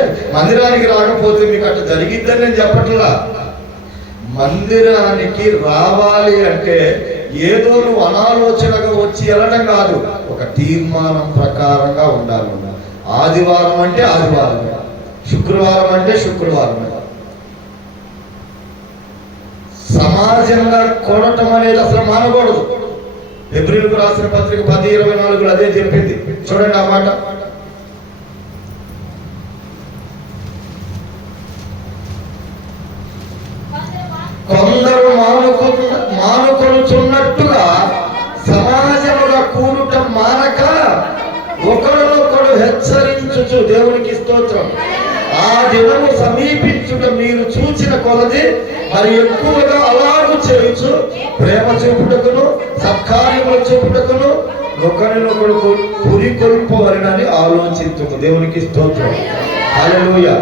మందిరానికి రాకపోతే మీకు అట్లా జరిగిద్దని నేను చెప్పట్లా. మందిరానికి రావాలి అంటే ఏదో నువ్వు అనాలోచనగా వచ్చి వెళ్ళడం కాదు, ఒక తీర్మానం ప్రకారంగా ఉండాలి. ఆదివారం అంటే ఆదివారం, శుక్రవారం అంటే శుక్రవారం. సమాజంగా కొనటం అనేది అసలు మానకూడదు. ఫిబ్రవరికి రాసిన పత్రిక 10:24 అదే చెప్పింది. చూడండి ఆ మాట. కొందరు మానుకొనుచున్నట్టుగా సమాజముగా కూడుట మానక ఒకరినొకడు హెచ్చరించుచు, దేవునికి స్తోత్రం, ఆ దినము సమీపించుట మీరు చూచిన కొలది మరి ఎక్కువగా అలాగు చేయుచు ప్రేమ చూపుటకును సత్కార్యములు చూపుటకును ఒకరినొకడు పురికొల్పవలెనని ఆలోచించుట. దేవునికి స్తోత్రం. హల్లెలూయా,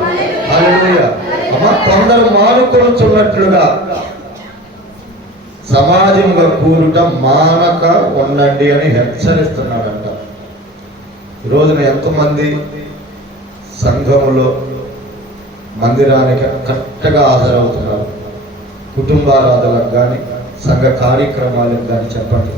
హల్లెలూయా. అమ్మ, కొందరు మానుకొనుచున్నట్లుగా సమాజంగా కూడుట మానక ఉండండి అని హెచ్చరిస్తున్నాడంట. ఈ రోజున ఎంతమంది సంఘములో మందిరానికి కరెక్ట్గా హాజరవుతున్నారు? కుటుంబారాధనలకు కానీ సంఘ కార్యక్రమాలకు కానీ చెప్పండి,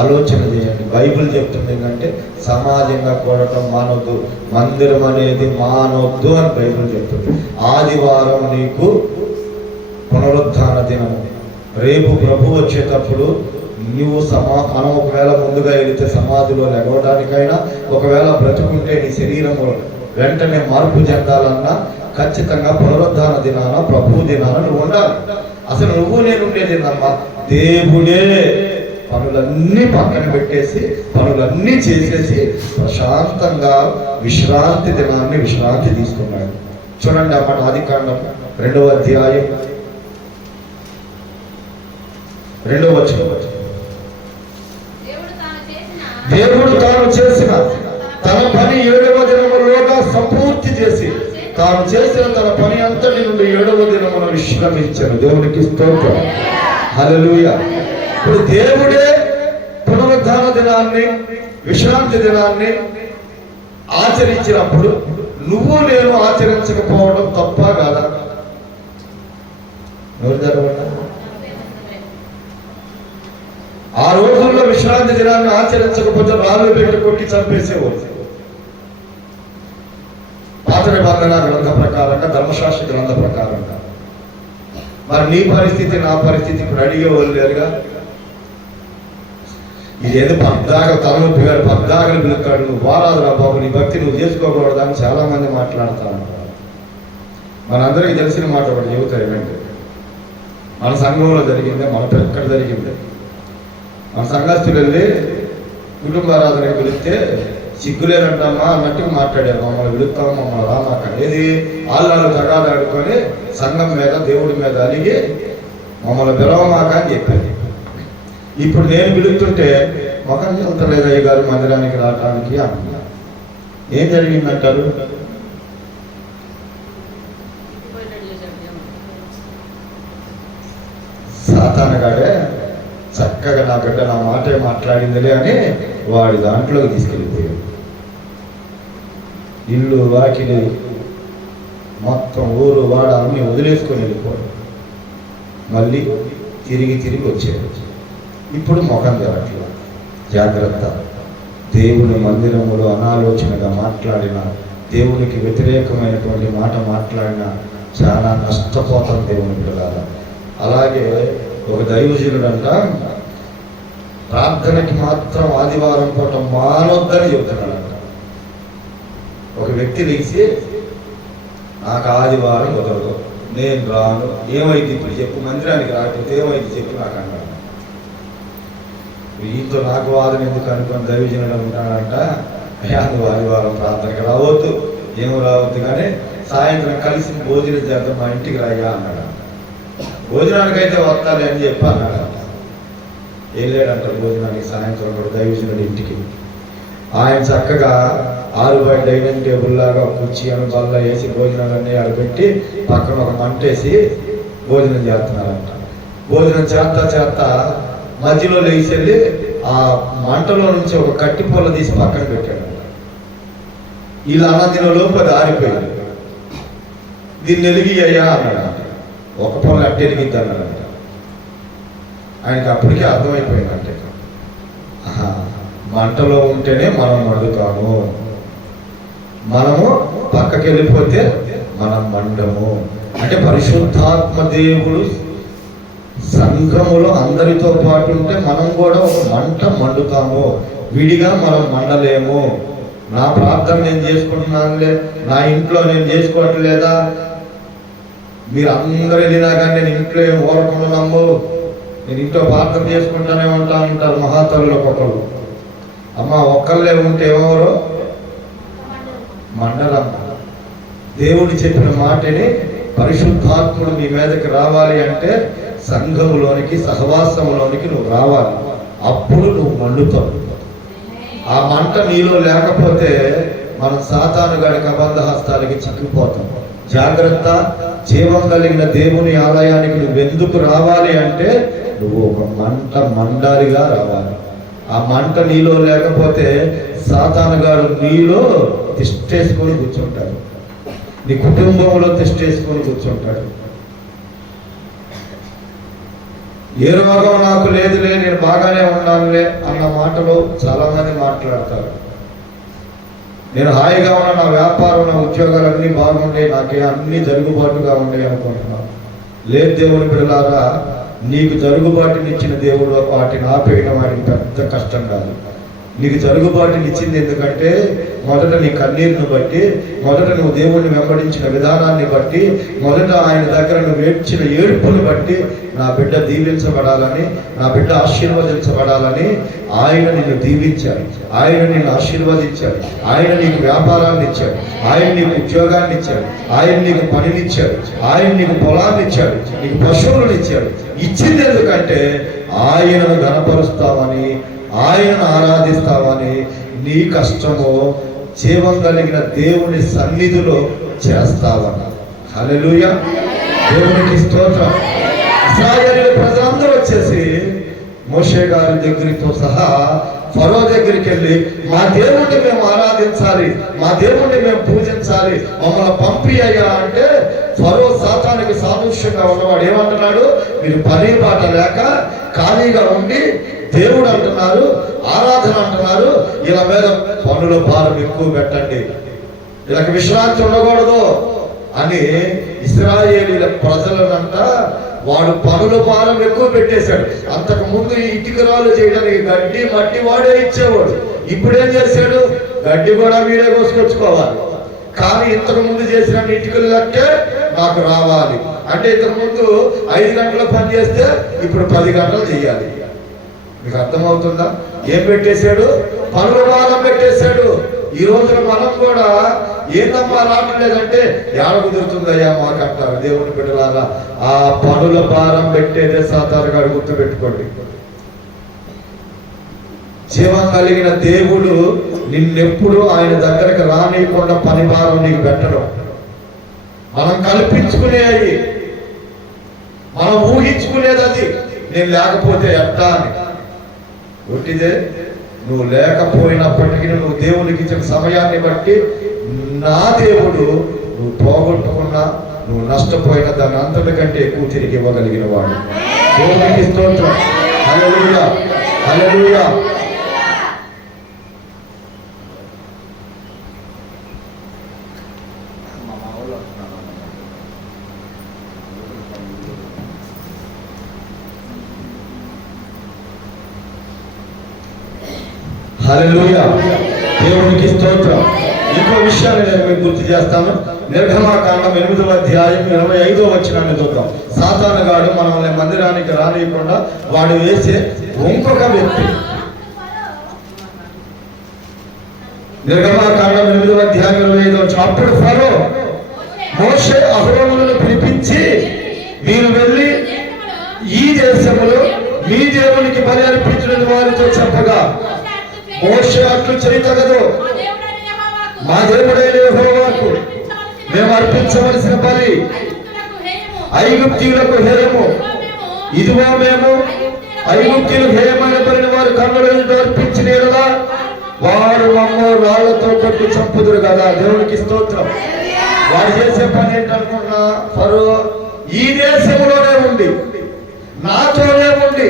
ఆలోచన చేయండి. బైబిల్ చెప్తుంది ఏంటంటే సమాజంగా కూడటం మానొద్దు, మందిరం అనేది మానొద్దు అని బైబిల్ చెప్తుంది. ఆదివారం నీకు పునరుద్ధాన దినము. రేపు ప్రభు వచ్చేటప్పుడు నువ్వు మనం ఒకవేళ ముందుగా వెళితే సమాధిలో లెగవడానికైనా, ఒకవేళ బ్రతుకుంటే నీ శరీరము వెంటనే మార్పు చెందాలన్నా ఖచ్చితంగా పునరుద్ధాన దినాన, ప్రభు దినాన నువ్వు ఉండాలి. అసలు నువ్వు నేను ఉండేదిన్నమ్మా, దేవుడే పనులన్నీ పక్కన పెట్టేసి పనులన్నీ చేసేసి ప్రశాంతంగా విశ్రాంతి దినాన్ని విశ్రాంతి తీసుకున్నాడు. చూడండి అన్నమాట. ఆదికాండం 2వ అధ్యాయం 2వ వచనం. దేవుడు తాను చేసిన తన పని 7వ దినములోగా సంపూర్తి చేసి తాను చేసిన తన పని అంతటి నుండి 7వ దినమున విశ్రమించాను. దేవునికి స్తోత్రం. హల్లెలూయా. ఇప్పుడు దేవుడే పునరుద్ధాన దినాన్ని, విశ్రాంతి దినాన్ని ఆచరించినప్పుడు నువ్వు నేను ఆచరించకపోవడం తప్ప కాదా? ఆ రోజుల్లో విశ్రాంతి దినాన్ని ఆచరించకపోతే రాళ్ళు పెట్టి కొట్టి చంపేసేవారు. పాత నిబంధన గ్రంథ ప్రకారంగా, ధర్మశాస్త్ర గ్రంథ ప్రకారంగా. మరి నీ పరిస్థితి నా పరిస్థితి ఇప్పుడు అడిగేవాళ్ళు లేరుగా. ఇదేదో పద్దాగా తలనొప్పి గారు పద్దాగలు పిలుస్తాడు, నువ్వు వారాదురా బాబు, నీ భక్తి నువ్వు చేసుకోకూడదని చాలా మంది మాట్లాడుతూ ఉంటారు. మనందరికీ తెలిసిన మాట ఒకటి చెబుతారు. ఏమంటే మన సంఘంలో జరిగిందే, మనతో ఎక్కడ జరిగిందే. మన సంఘస్థులు వెళ్ళి కుటుంబారాధనకి పిలిస్తే సిగ్గులేదంటమ్మా అన్నట్టుగా మాట్లాడారు. మమ్మల్ని పిలుస్తాం, మమ్మల్ని రామాక, ఏది ఆళ్ళు తగాదాడుకొని సంఘం మీద దేవుడి మీద అలిగి మమ్మల్ని పిలవమాక అని చెప్పారు. ఇప్పుడు నేను పిలుస్తుంటే మొఖం చెల్తలేదు అయ్య గారు మందిరానికి రావటానికి అంటున్నా. ఏం జరిగిందంటారు? సాతానగాడే చక్కగా నా బిడ్డ నా మాటే మాట్లాడిందిలే అని వాడి దాంట్లోకి తీసుకెళ్ళిపోయాడు. ఇల్లు వాకిలి మొత్తం ఊరు వాడ అన్ని వదిలేసుకొని వెళ్ళిపోయాడు. మళ్ళీ తిరిగి వచ్చాడు. ఇప్పుడు ముఖం జరగట్లేదు. జాగ్రత్త. దేవుని మందిరములో అనాలోచనగా మాట్లాడిన, దేవునికి వ్యతిరేకమైనటువంటి మాట మాట్లాడిన చాలా నష్టపోతాం దేవుని పిల్లల. అలాగే ఒక దైవజనుడంట ప్రార్థనకి మాత్రం ఆదివారం పూట మానొద్దని చెబుతున్నాడంట. ఒక వ్యక్తి లేచి నాకు ఆదివారం కుదరదు, నేను రాను, ఏమైంది ఇప్పుడు చెప్పు, మందిరానికి రాకపోతే ఏమైంది చెప్పు నాకు అన్నాడు. ఈతో నాకు వాదన ఎందుకు అనుకుని దైవజనుడు ఉంటాడంట, నువ్వు ఆదివారం ప్రార్థనకి రావద్దు, ఏమో రావద్దు, కానీ సాయంత్రం కలిసి భోజనం చేద్దాం మా ఇంటికి రాయ్యా అన్నాడు. భోజనానికైతే వస్తానే అని చెప్పి అన్నాడు. వెళ్ళాడంట భోజనానికి సాయంత్రం కూడా దైవజనుడి ఇంటికి. ఆయన చక్కగా 6 బై డైనింగ్ టేబుల్ లాగా కుర్చీ అని బల్ల వేసి భోజనాలన్నీ ఆడబెట్టి పక్కన ఒక మంట వేసి భోజనం చేస్తున్నారంట. భోజనం చేస్తా మధ్యలో లేచి వెళ్ళి ఆ మంటలో నుంచి ఒక కట్టి పొల్ల తీసి పక్కన పెట్టాడు. వీళ్ళు అన్నదిన లోపు అది ఆరిపోయింది. దీన్ని వెలిగి అయ్యా అన్నాడు. ఒక పొలం అట్ట వెలిగిద్ది అన్నాడంట. ఆయనకి అప్పటికే అర్థమైపోయిందంటే మంటలో ఉంటేనే మనం మండుతాము, మనము పక్కకి వెళ్ళిపోతే మనం మండము. అంటే పరిశుద్ధాత్మ దేవుడు సంఘములో అందరితో పాటు ఉంటే మనం కూడా ఒక మంట మండుతాము, విడిగా మనం మండలేము. నా ప్రార్థన నేను చేసుకుంటున్నానులే, నా ఇంట్లో నేను చేసుకోవట్లేదా, మీరు అందరూ వెళ్ళినా కానీ నేను ఇంట్లో ఏం ఊరకుండా నమ్ము, నేను ఇంట్లో ప్రార్థన చేసుకుంటానే ఉంటారు మహాతల్లులు ఒక్కొక్కరు. అమ్మ ఒక్కళ్ళే ఉంటే ఎవరు మండలం. దేవుడు చెప్పిన మాటని పరిశుద్ధాత్ముడు నీ మీదకి రావాలి అంటే సంఘములోనికి సహవాసంలోనికి నువ్వు రావాలి, అప్పుడు నువ్వు మండుతావు. ఆ మంట నీలో లేకపోతే మనం సాతాను గాడి కబంధ హస్తాలకి చిక్కిపోతాం. జాగ్రత్త. జీవం కలిగిన దేవుని ఆలయానికి నువ్వు ఎందుకు రావాలి అంటే నువ్వు ఒక మంట మండాలిగా రావాలి. ఆ మంట నీలో లేకపోతే సాతాను గారు నీలో తిష్టేసుకొని కూర్చుంటాడు, నీ కుటుంబంలో తిష్టేసుకొని కూర్చుంటాడు. ఏ రోగం నాకు లేదులే, నేను బాగానే ఉన్నానులే అన్న మాటలో చాలా మంది మాట్లాడతారు. నేను హాయిగా ఉన్న, నా వ్యాపారం నా ఉద్యోగాలన్నీ బాగుండే, నాకే అన్ని జరుగుబాటుగా ఉండే అనుకుంటున్నాను. లేదు దేవుని బిడ్డలారా, నీకు జరుగుబాటునిచ్చిన దేవుడు వాటిని ఆపేయడం వాటికి పెద్ద కష్టం కాదు. నీకు జరుగుబాటుని ఇచ్చింది ఎందుకంటే మొదట నీ కన్నీరును బట్టి, మొదట నువ్వు దేవుణ్ణి వెంబడించిన విధానాన్ని బట్టి, మొదట ఆయన దగ్గర నువ్వు ఏడ్చిన ఏడుపుని బట్టి నా బిడ్డ దీవించబడాలని, నా బిడ్డ ఆశీర్వదించబడాలని ఆయన నిన్ను దీవించాడు, ఆయన నిన్ను ఆశీర్వదించాడు, ఆయన నీకు వ్యాపారాన్ని ఇచ్చాడు, ఆయన నీకు ఉద్యోగాన్ని ఇచ్చాడు, ఆయన నీకు పనినిచ్చాడు, ఆయన నీకు పొలాన్ని ఇచ్చాడు, నీకు పశువులను ఇచ్చాడు. ఇచ్చింది ఎందుకంటే ఆయనను గణపరుస్తామని, ఆయనను ఆరాధిస్తామని, నీ కష్టము జీవం కలిగిన దేవుని సన్నిధిలో చేస్తావని. హల్లెలూయా, దేవునికి స్తోత్రం. ఇశ్రాయేలు ప్రజలందరూ వచ్చేసి మోషే గారి దగ్గరితో సహా ఫరో దగ్గరికి వెళ్ళి, మా దేవుణ్ణి మేము ఆరాధించాలి, మా దేవుణ్ణి మేము పూజించాలి, మమ్మల్ని పంపి అయ్యా అంటే ఫరో సాతానికి సాదృశ్యంగా ఉన్నవాడు ఏమంటున్నాడు, మీరు పని బాట లేక ఖాళీగా ఉండి దేవుడు అంటున్నారు, ఆరాధన అంటున్నారు, ఇలా మీద పనుల భారం ఎక్కువ పెట్టండి, ఇలా విశ్రాంతి ఉండకూడదు అని ఇశ్రాయేలీల ప్రజలనంట వాడు పనుల భారం ఎక్కువ పెట్టేశాడు. అంతకు ముందు ఈ ఇటుకరాలు చేయడానికి గడ్డి మట్టి వాడే ఇచ్చేవాడు. ఇప్పుడేం చేశాడు, గడ్డి కూడా మీరే కోసుకొచ్చుకోవాలి, కానీ ఇంతకు ముందు చేసిన ఇటుకలు లెక్కే నాకు రావాలి అంటే ఇంతకు ముందు 5 గంటల పని చేస్తే ఇప్పుడు 10 గంటలు చేయాలి. మీకు అర్థమవుతుందా? ఏం పెట్టేశాడు, పనుల భారం పెట్టేశాడు. ఈ రోజున మనం కూడా ఏందమ్మా రావట్లేదంటే ఏడ కుదురుతుందయ్యా మాకంటారు. దేవుని బిడ్డలారా, ఆ పనుల భారం పెట్టేదే సాతానుగా గుర్తు పెట్టుకోండి. జీవం కలిగిన దేవుడు నిన్నెప్పుడు ఆయన దగ్గరకు రానియకుండా పని భారం నీకు పెట్టడం. మనం కల్పించుకునేది, మనం ఊహించుకునేది అది. నేను లేకపోతే ఎట్టా అని. ఒట్టిదే, నువ్వు లేకపోయినప్పటికీ నువ్వు దేవునికి ఇచ్చిన సమయాన్ని బట్టి నా దేవుడు నువ్వు పోగొట్టుకున్నా, నువ్వు నష్టపోయిన దాని అంతటికంటే ఎక్కువ తిరిగి ఇవ్వగలిగిన వాడు. దేవునికి స్తోత్రం. హల్లెలూయా, హల్లెలూయా. హల్లెలూయా, దేవునికి స్తోత్రం. ఇంకో విషయాన్ని నేను మీకు గుర్తు చేస్తాను. నిర్గమాకాండం 8వ అధ్యాయం 25వ వచనాన్ని చూద్దాం. సాతానుగాడు మనల్ని మందిరానికి రానియకుండా వాడు వేసే ఇంకొక వ్యక్తి. నిర్గమాకాండం 8వ అధ్యాయం 25వ వచనం. అప్పుడు ఫరో మోషే అహరోనులను పిలిపించి, మీరు వెళ్ళి ఈ దేశములో మీ దేవునికి బలి అర్పించిన వారితో చెప్పగా, మోషే అట్లు చేయతగదు, మా దేవుడైన యెహోవాకు మేము అర్పించవలసిన బలి ఐగుప్తీయులకు హేయము. ఇదిగో మేము ఐగుప్తీయులు హేయమైన బలిని వారు కన్నులను అర్పించిన ఎడల వారు మమ్మ రాళ్లతో కొట్టి చంపుదురు కదా. దేవునికి స్తోత్రం. వాడు చేసే పని ఏంటనుకున్నా, ఫరో ఈ దేశంలోనే ఉండి నాతోనే ఉండి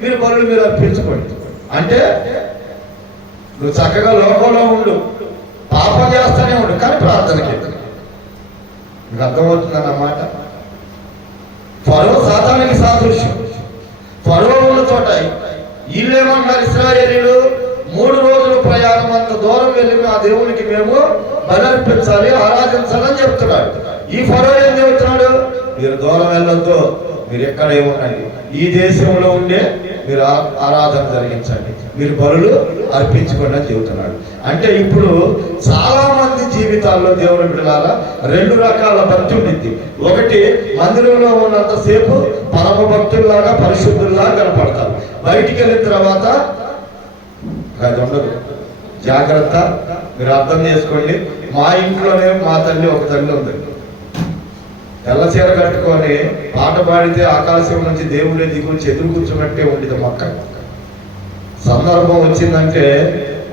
మీరు బలులు మీరు అర్పించుకోండి అంటే, నువ్వు చక్కగా లోకంలో ఉండు, పాపం చేస్తానే ఉండు, కానీ ప్రార్థనకి మీకు అర్థమవుతుందన్నమాట. ఫరో సాతానికి సాదృశ్యం. ఫరో ఉన్న చోట వీళ్ళేమన్నారు, ఇశ్రాయేలీయులు 3 రోజుల ప్రయాణం అంత దూరం వెళ్ళి ఆ దేవునికి మేము బలర్పించాలి, ఆరాధించాలని చెప్తున్నాడు. ఈ ఫరో ఏం చెబుతున్నాడు, మీరు దూరం వెళ్ళొద్దు, మీరు ఎక్కడే ఉండండి, ఈ దేశంలో ఉండే మీరు ఆరాధన జరిగించండి, మీరు బలులు అర్పించుకోండి అని చెబుతున్నాడు. అంటే ఇప్పుడు చాలా మంది జీవితాల్లో దేవుని బిడ్డలారా 2 రకాల భక్తి ఉండింది. ఒకటి, మందిరంలో ఉన్నంతసేపు పరమ భక్తుల్లాగా పరిశుద్ధుల్లాగా కనపడతారు, బయటికి వెళ్ళిన తర్వాత అది ఉండదు. జాగ్రత్త, మీరు అర్థం చేసుకోండి. మా ఇంట్లోనే మా తల్లి ఒక తల్లి ఉంది, తెల్ల చీర కట్టుకొని పాట పాడితే ఆకాశం నుంచి దేవుడే దిగుచ్చి ఎదురు కూర్చున్నట్టే ఉండేది మొక్క. సందర్భం వచ్చిందంటే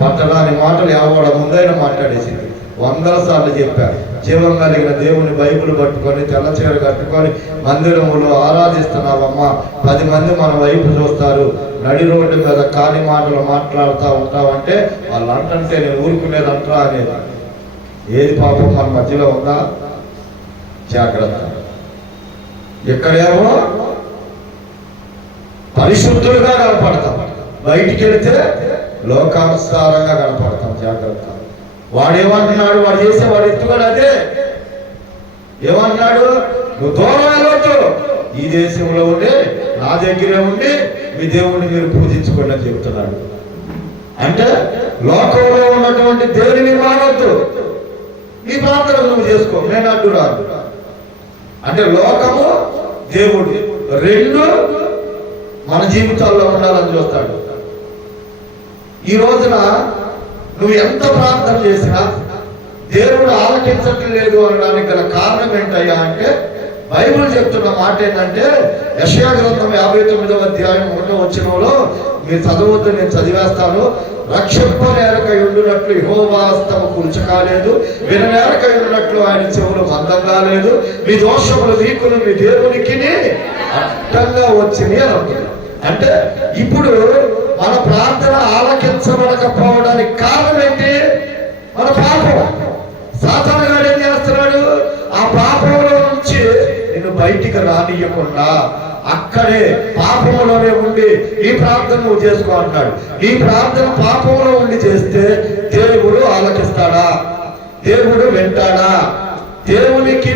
పట్టడాని మాటలు ఎవడ ముందైనా మాట్లాడేసింది. 100 సార్లు చెప్పారు. జీవం కలిగిన దేవుని బైబిల్ పట్టుకొని తెల్ల చీర కట్టుకొని మందిరములో ఆరాధిస్తున్నావమ్మా, 10 మంది మన వైపు చూస్తారు, నడి రోడ్డు మీద కాని మాటలు మాట్లాడుతూ ఉంటావంటే వాళ్ళు అంటుంటే నేను ఊరుకునేదంటా అనేది. ఏది పాపం మన మధ్యలో ఉందా? జాగ్రత్త. ఎక్కడేమో పరిశుద్ధులుగా కనపడతాం, బయటికి వెళితే లోకానుసారంగా కనపడతాం. జాగ్రత్త. వాడేమంటున్నాడు, వాడు చేసేవాడు ఎత్తుగాడు అదే. ఏమంటున్నాడు, నువ్వు దూరం వెళ్ళొద్దు, ఈ దేశంలో ఉండి నా దగ్గరే ఉండి మీ దేవుడిని మీరు పూజించుకోండి అని చెప్తున్నాడు. అంటే లోకంలో ఉన్నటువంటి దేవుని మానవద్దు, నీ ప్రార్థన నువ్వు చేసుకో, నేను అడ్డు రాదు. అంటే లోకము దేవుడు 2 మన జీవితాల్లో ఉండాలని చూస్తాడు. ఈ రోజున నువ్వు ఎంత ప్రార్థన చేసినా దేవుడు ఆలకించట్లేదు అనడానికి గల కారణం ఏంటయ్యా అంటే, బైబిల్ చెప్తున్న మాట ఏంటంటే, యెషయా గ్రంథం 59వ అధ్యాయం 1వ వచనంలో మీరు చదవద్దు, నేను చదివేస్తాను. రక్షింపనేరకై ఉండునట్లు యెహోవా హస్తము కురుచ కాలేదు, విననేరకై ఉండునట్లు ఆయన చెవులు మందం కాలేదు, మీ దోషములు మీకును మీ దేవునికి అడ్డంగా వచ్చింది అని అంటుంది. అంటే ఇప్పుడు మన ప్రార్థన ఆలకించబడకపోవడానికి కారణం ఏంటి? మన పాపం. సాతాను గారు ఏం చేస్తున్నాడు, ఆ పాపంలో నుంచి నిన్ను బయటికి రానియకుండా అక్కడే పాపంలోనే ఉండి ఈ ప్రార్థన నువ్వు చేసుకో అంటాడు. ఈ ప్రార్థన పాపంలో ఉండి చేస్తే దేవుడు ఆలకిస్తాడా? దేవుడు వింటాడా? దేవునికి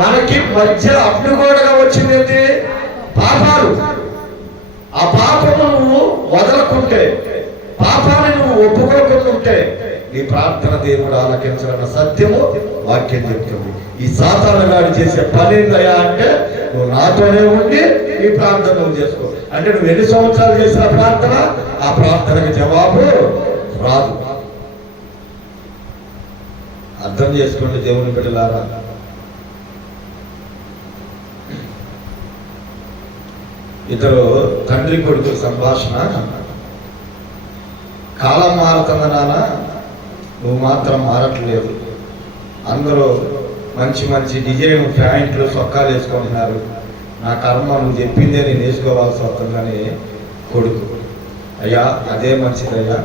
మనకి మధ్య అడ్డుగోడగా వచ్చింది పాపాలు. ఆ పాపము నువ్వు వదలకుంటే, పాపాన్ని నువ్వు ఒప్పుకోకుంటే నీ ప్రార్థన దేవుడు ఆలకించాలన్న సత్యము వాక్యం చెప్తుంది. ఈ సాతాను గాడు చేసే పని ఏంటయ్యా అంటే, నువ్వు నాతోనే ఉండి ఈ ప్రార్థన నువ్వు చేసుకో అంటే, నువ్వు ఎన్ని సంవత్సరాలు చేసిన ప్రార్థన, ఆ ప్రార్థనకి జవాబు రాదు. అర్థం చేసుకోండి దేవుని బిడ్డలారా. ఇద్దరు తండ్రి కొడుకుల సంభాషణ. కాలం మారుతుంది నాన్న, నువ్వు మాత్రం మారట్లేదు. అందరూ మంచి మంచి డిజైన్ ప్యాంట్లు చొక్కాలు వేసుకుంటున్నారు, నా కర్మ నువ్వు చెప్పిందే నేను వేసుకోవాల్సి వస్తుందని కొడుకు. అయ్యా అదే మంచిదయ్యా,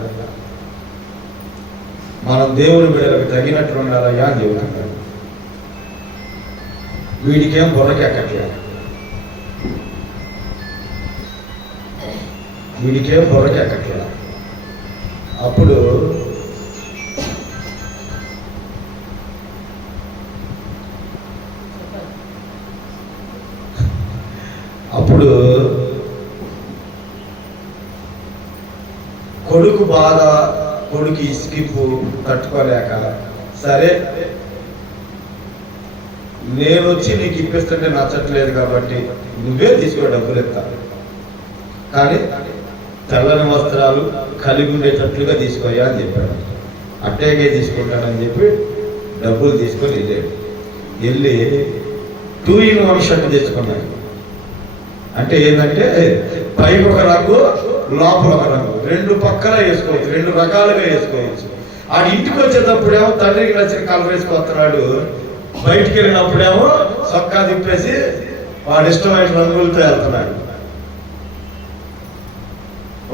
మనం దేవుని బిడ్డలకు తగినట్లు ఉండాలయ్యా అని చెబుతున్నాడు. వీడికేం బుర్రకెక్కట్లేదు, వీడికేం బుర్రకెక్కట్లేదు. అప్పుడు కొడుకు బాధ, కొడుకు ఇసుకింపు తట్టుకోలేక, సరే నేను వచ్చి నీకు ఇప్పిస్తుంటే నచ్చట్లేదు కాబట్టి నువ్వే తీసుకో, డబ్బులు ఇస్తాను, కానీ తెల్లని వస్త్రాలు కలిగి ఉండేటట్లుగా తీసుకోయా అని చెప్పాడు. అట్టేగే తీసుకుంటానని చెప్పి డబ్బులు తీసుకొని వెళ్ళాడు. వెళ్ళి 2-in-1 షర్ట్ తెచ్చుకున్నాడు. అంటే ఏంటంటే పైకి ఒక రంగు, లోపల ఒక రంగు, 2 పక్కన వేసుకోవచ్చు, 2 రకాలుగా వేసుకోవచ్చు. ఆడు ఇంటికి వచ్చేటప్పుడేమో తండ్రికి నచ్చిన కలర్ వేసుకొస్తున్నాడు, బయటికి వెళ్ళినప్పుడేమో సొక్కా తిప్పేసి వాడు ఇష్టమైన రంగులతో వెళ్తున్నాడు.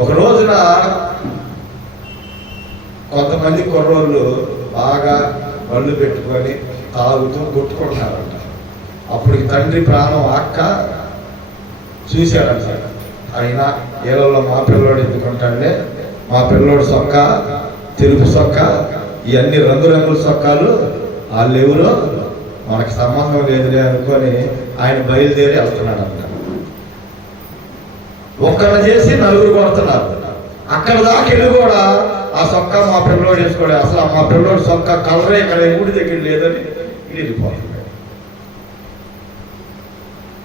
ఒక రోజున కొంతమంది కుర్రోళ్ళు బాగా బళ్ళు పెట్టుకొని తాగుతూ కొట్టుకుంటున్నారంట. అప్పుడు తండ్రి ప్రాణం అక్క చూశాడంట. అయినా ఏళ్ళలో మా పిల్లోడు ఎందుకుంటాడే, మా పిల్లోడు సొక్క, తెలుపు సొక్క, ఇవన్నీ రంగురంగుల సొక్కాలు, వాళ్ళు ఎవరో మనకు సంబంధం లేదులే అనుకొని ఆయన బయలుదేరి వెళ్తున్నాడంట. ఒక్కరిని చేసి నలుగురు కొడుతున్నారు. అక్కడ దాకా వెళ్ళి కూడా ఆ సొక్క మా పిల్లోడు వేసుకోవడం, అసలు మా పిల్లోడు సొక్క కలరే ఇక్కడ ఎగుడి దగ్గర లేదని వెళ్ళిపోతున్నాడు.